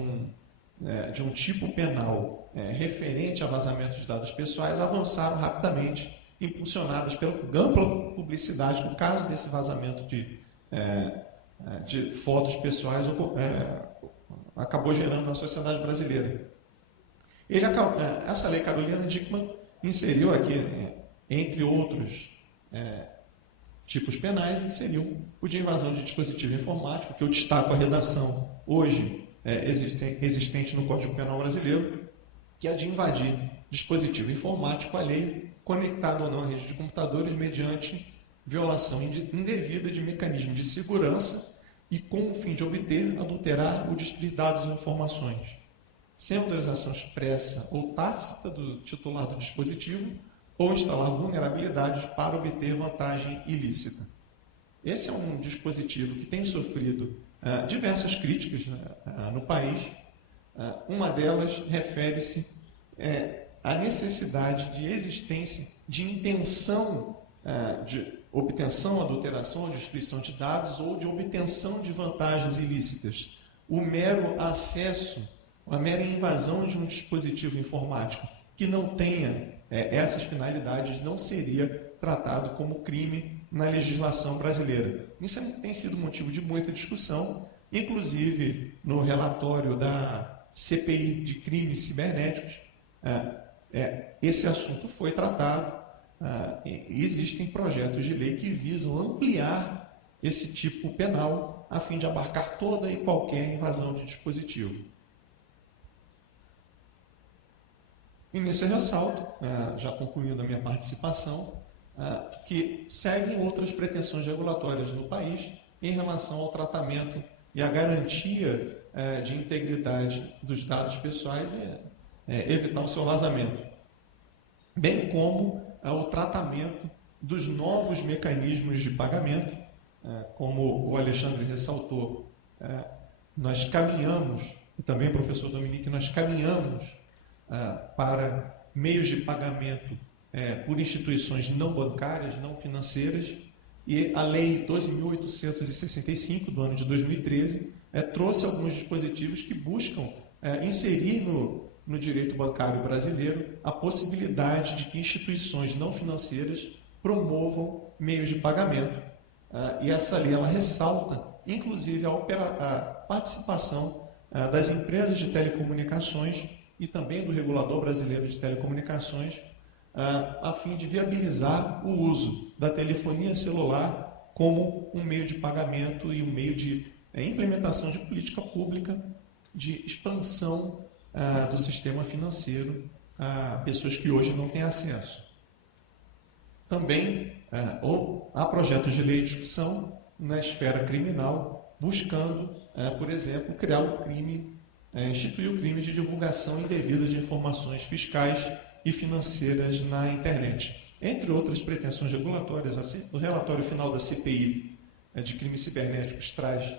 um tipo penal referente a vazamento de dados pessoais avançaram rapidamente, impulsionadas pela ampla publicidade. No caso desse vazamento de fotos pessoais, acabou gerando na sociedade brasileira. Essa lei Carolina Dickmann inseriu aqui, entre outros tipos penais, inseriu o de invasão de dispositivo informático, que eu destaco a redação hoje existente no Código Penal brasileiro, que é a de invadir dispositivo informático alheio, conectado ou não à rede de computadores, mediante violação indevida de mecanismo de segurança e com o fim de obter, adulterar ou destruir dados ou informações, sem autorização expressa ou tácita do titular do dispositivo, ou instalar vulnerabilidades para obter vantagem ilícita. Esse é um dispositivo que tem sofrido diversas críticas no país. Uma delas refere-se à necessidade de existência de intenção de obtenção, adulteração ou destruição de dados ou de obtenção de vantagens ilícitas. O mero acesso, a mera invasão de um dispositivo informático que não tenha essas finalidades não seria tratado como crime na legislação brasileira. Isso tem sido motivo de muita discussão, inclusive no relatório da CPI de crimes cibernéticos, esse assunto foi tratado. Existem projetos de lei que visam ampliar esse tipo penal a fim de abarcar toda e qualquer invasão de dispositivo. E nesse ressalto, já concluindo a minha participação, que seguem outras pretensões regulatórias no país em relação ao tratamento e à garantia de integridade dos dados pessoais e evitar o seu vazamento, bem como o tratamento dos novos mecanismos de pagamento, como o Alexandre ressaltou. Nós caminhamos, e também o professor Dominique, nós caminhamos para meios de pagamento por instituições não bancárias, não financeiras, e a Lei 12.865, do ano de 2013, trouxe alguns dispositivos que buscam inserir no direito bancário brasileiro a possibilidade de que instituições não financeiras promovam meios de pagamento. E essa lei ela ressalta, inclusive, a participação das empresas de telecomunicações e também do regulador brasileiro de telecomunicações, a fim de viabilizar o uso da telefonia celular como um meio de pagamento e um meio de implementação de política pública de expansão do sistema financeiro a pessoas que hoje não têm acesso. Também há projetos de lei de discussão na esfera criminal, buscando, por exemplo, criar o crime, instituir o crime de divulgação indevida de informações fiscais e financeiras na internet. entre outras pretensões regulatórias, o relatório final da CPI de crimes cibernéticos traz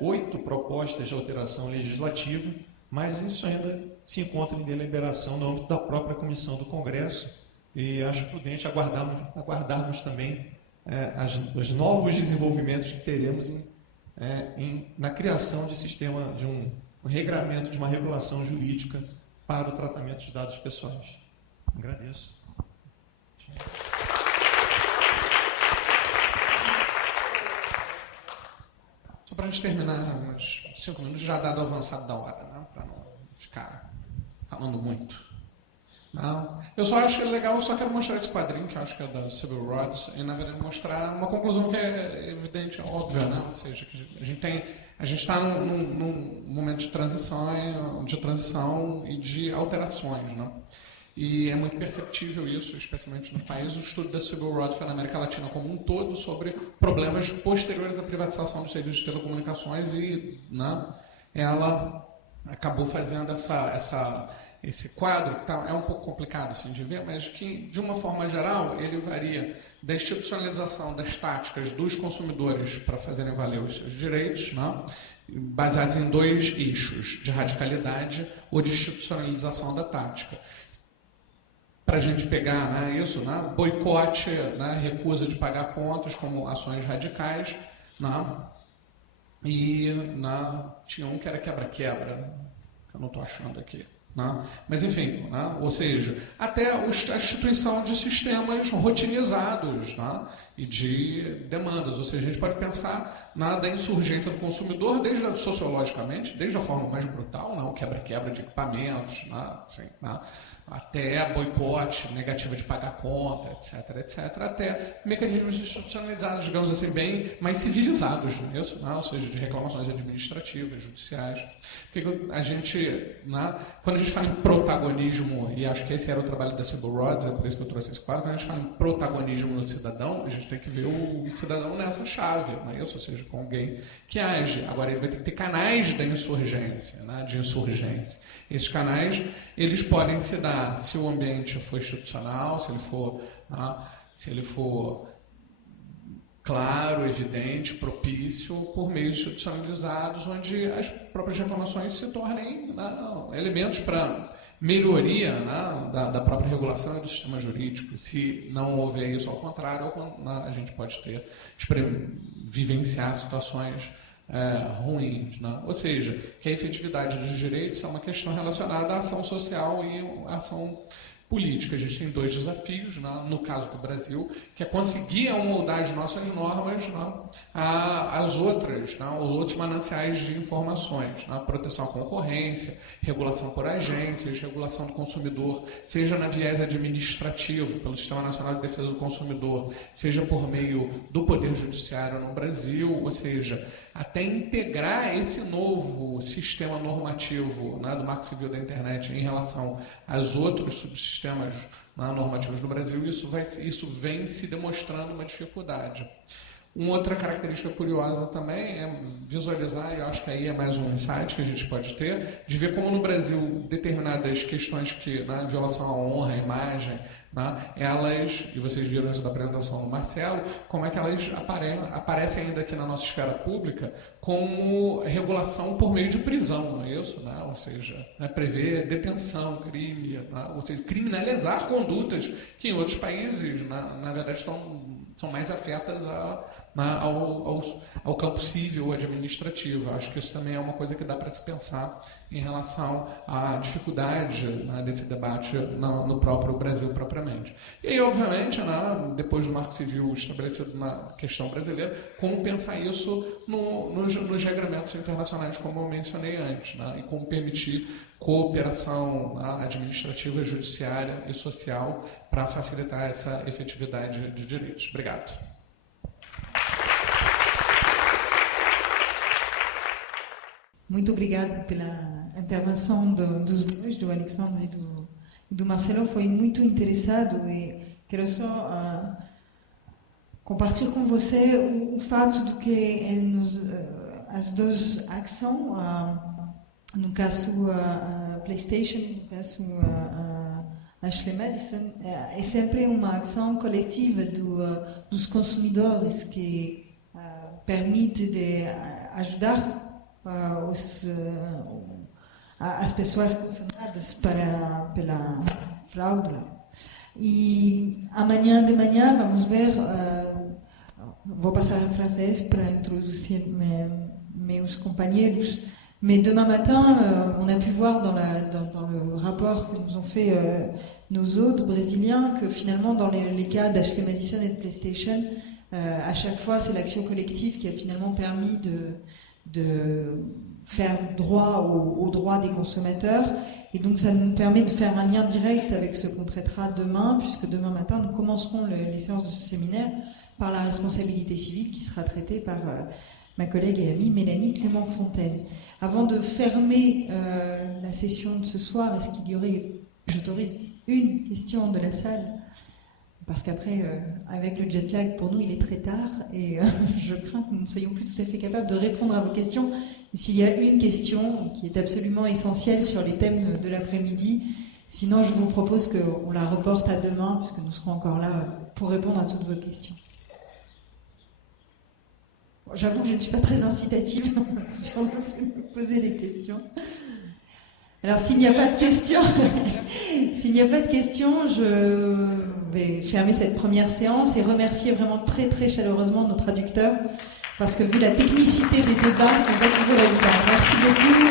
8 propostas de alteração legislativa, mas isso ainda se encontra em deliberação no âmbito da própria comissão do Congresso, e acho prudente aguardarmos também os novos desenvolvimentos que teremos na criação de sistema, de um regramento, de uma regulação jurídica para o tratamento de dados pessoais. Agradeço. Só para a gente terminar, uns 5 minutos, já dado o avançado da hora, né? Para não ficar falando muito. Não. Eu só acho que é legal, eu só quero mostrar esse quadrinho, que eu acho que é da Civil Rhodes, e na verdade mostrar uma conclusão que é evidente, óbvia, né? Ou seja, que a gente está num momento de transição e de alterações, né? E é muito perceptível isso, especialmente no país. O estudo da Civil Rhodes foi na América Latina como um todo sobre problemas posteriores à privatização dos serviços de telecomunicações e, né, ela acabou fazendo esse quadro, que é um pouco complicado assim, de ver, mas que, de uma forma geral, ele varia da institucionalização das táticas dos consumidores para fazerem valer os seus direitos, né, baseados em 2 eixos, de radicalidade ou de institucionalização da tática. Para a gente pegar, né, isso, né, boicote, né, recusa de pagar contas como ações radicais, né, e tinha um que era quebra-quebra, que eu não estou achando aqui. Né? Mas, enfim, né? Ou seja, até a instituição de sistemas rotinizados, né? E de demandas. Ou seja, a gente pode pensar da insurgência do consumidor, sociologicamente, desde a forma mais brutal, né? O quebra-quebra de equipamentos, né? Enfim, né? Até boicote, negativa de pagar conta, etc., até mecanismos institucionalizados, digamos assim, bem mais civilizados, não é isso? Né? Ou seja, de reclamações administrativas, judiciais. Porque a gente, né, quando a gente fala em protagonismo, e acho que esse era o trabalho da Civil Rhodes, é por isso que eu trouxe esse quadro, quando a gente fala em protagonismo do cidadão, a gente tem que ver o cidadão nessa chave, não é isso? Ou seja, com alguém que age. Agora, ele vai ter que ter canais da insurgência, né, de insurgência. Esses canais, eles podem se dar se o ambiente for institucional, se ele for claro, evidente, propício, por meios institucionalizados, onde as próprias reclamações se tornem elementos para melhoria, né, da própria regulação e do sistema jurídico. Se não houver isso, ao contrário, a gente pode vivenciar situações ruins, né? Ou seja, que a efetividade dos direitos é uma questão relacionada à ação social e à ação política. A gente tem 2 desafios, né? No caso do Brasil, que é conseguir amoldar as nossas normas, né, às outras, né, aos outros mananciais de informações, né? Proteção à concorrência, regulação por agências, regulação do consumidor, seja na viés administrativo, pelo Sistema Nacional de Defesa do Consumidor, seja por meio do Poder Judiciário no Brasil, ou seja, até integrar esse novo sistema normativo, né, do Marco Civil da Internet em relação aos outros subsistemas, né, normativos do Brasil, isso vem se demonstrando uma dificuldade. Uma outra característica curiosa também é visualizar, e eu acho que aí é mais um insight que a gente pode ter, de ver como no Brasil determinadas questões que, né, violação à honra, à imagem, né, elas, e vocês viram isso da apresentação do Marcelo, como é que elas aparecem ainda aqui na nossa esfera pública como regulação por meio de prisão, não é isso? Né? Ou seja, né, prever detenção, crime, né? Ou seja, criminalizar condutas que em outros países, na verdade, são mais afetas ao campo civil, administrativo. Acho que isso também é uma coisa que dá para se pensar em relação à dificuldade, né, desse debate no próprio Brasil propriamente. E aí, obviamente, né, depois do Marco Civil estabelecido na questão brasileira, como pensar isso nos regramentos internacionais, como eu mencionei antes, né, e como permitir cooperação, né, administrativa, judiciária e social para facilitar essa efetividade de direitos. Obrigado. Muito obrigada pela intervenção dos dois, do Alexandre e do Marcelo. Foi muito interessado e quero só compartilhar com você o fato de que as duas ações, no caso a PlayStation, no caso Ashley Madison, é sempre uma ação coletiva dos consumidores que permite de ajudar as pessoas concernadas pela fraude. E amanhã de manhã vamos ver, vou passar em francês para introduzir meus companheiros, mais demain matin, on a pu voir dans le rapport que nous ont fait nos hôtes brésiliens que finalement dans les cas d'Ashley Madison et de PlayStation, à chaque fois c'est l'action collective qui a finalement permis de faire droit aux droits des consommateurs, et donc ça nous permet de faire un lien direct avec ce qu'on traitera demain, puisque demain matin nous commencerons les séances de ce séminaire par la responsabilité civile qui sera traitée par ma collègue et amie Mélanie Clément-Fontaine. Avant de fermer la session de ce soir, est-ce qu'il y aurait, j'autorise une question de la salle, parce qu'après, avec le jet lag, pour nous, il est très tard, et je crains que nous ne soyons plus tout à fait capables de répondre à vos questions. Et s'il y a une question qui est absolument essentielle sur les thèmes de l'après-midi, sinon je vous propose qu'on la reporte à demain, puisque nous serons encore là pour répondre à toutes vos questions. J'avoue que je ne suis pas très incitative sur le fait de poser des questions. Alors s'il n'y a pas de questions, je vais fermer cette première séance et remercier vraiment très très chaleureusement nos traducteurs, parce que vu la technicité des débats, ce n'est pas toujours évident. Merci beaucoup.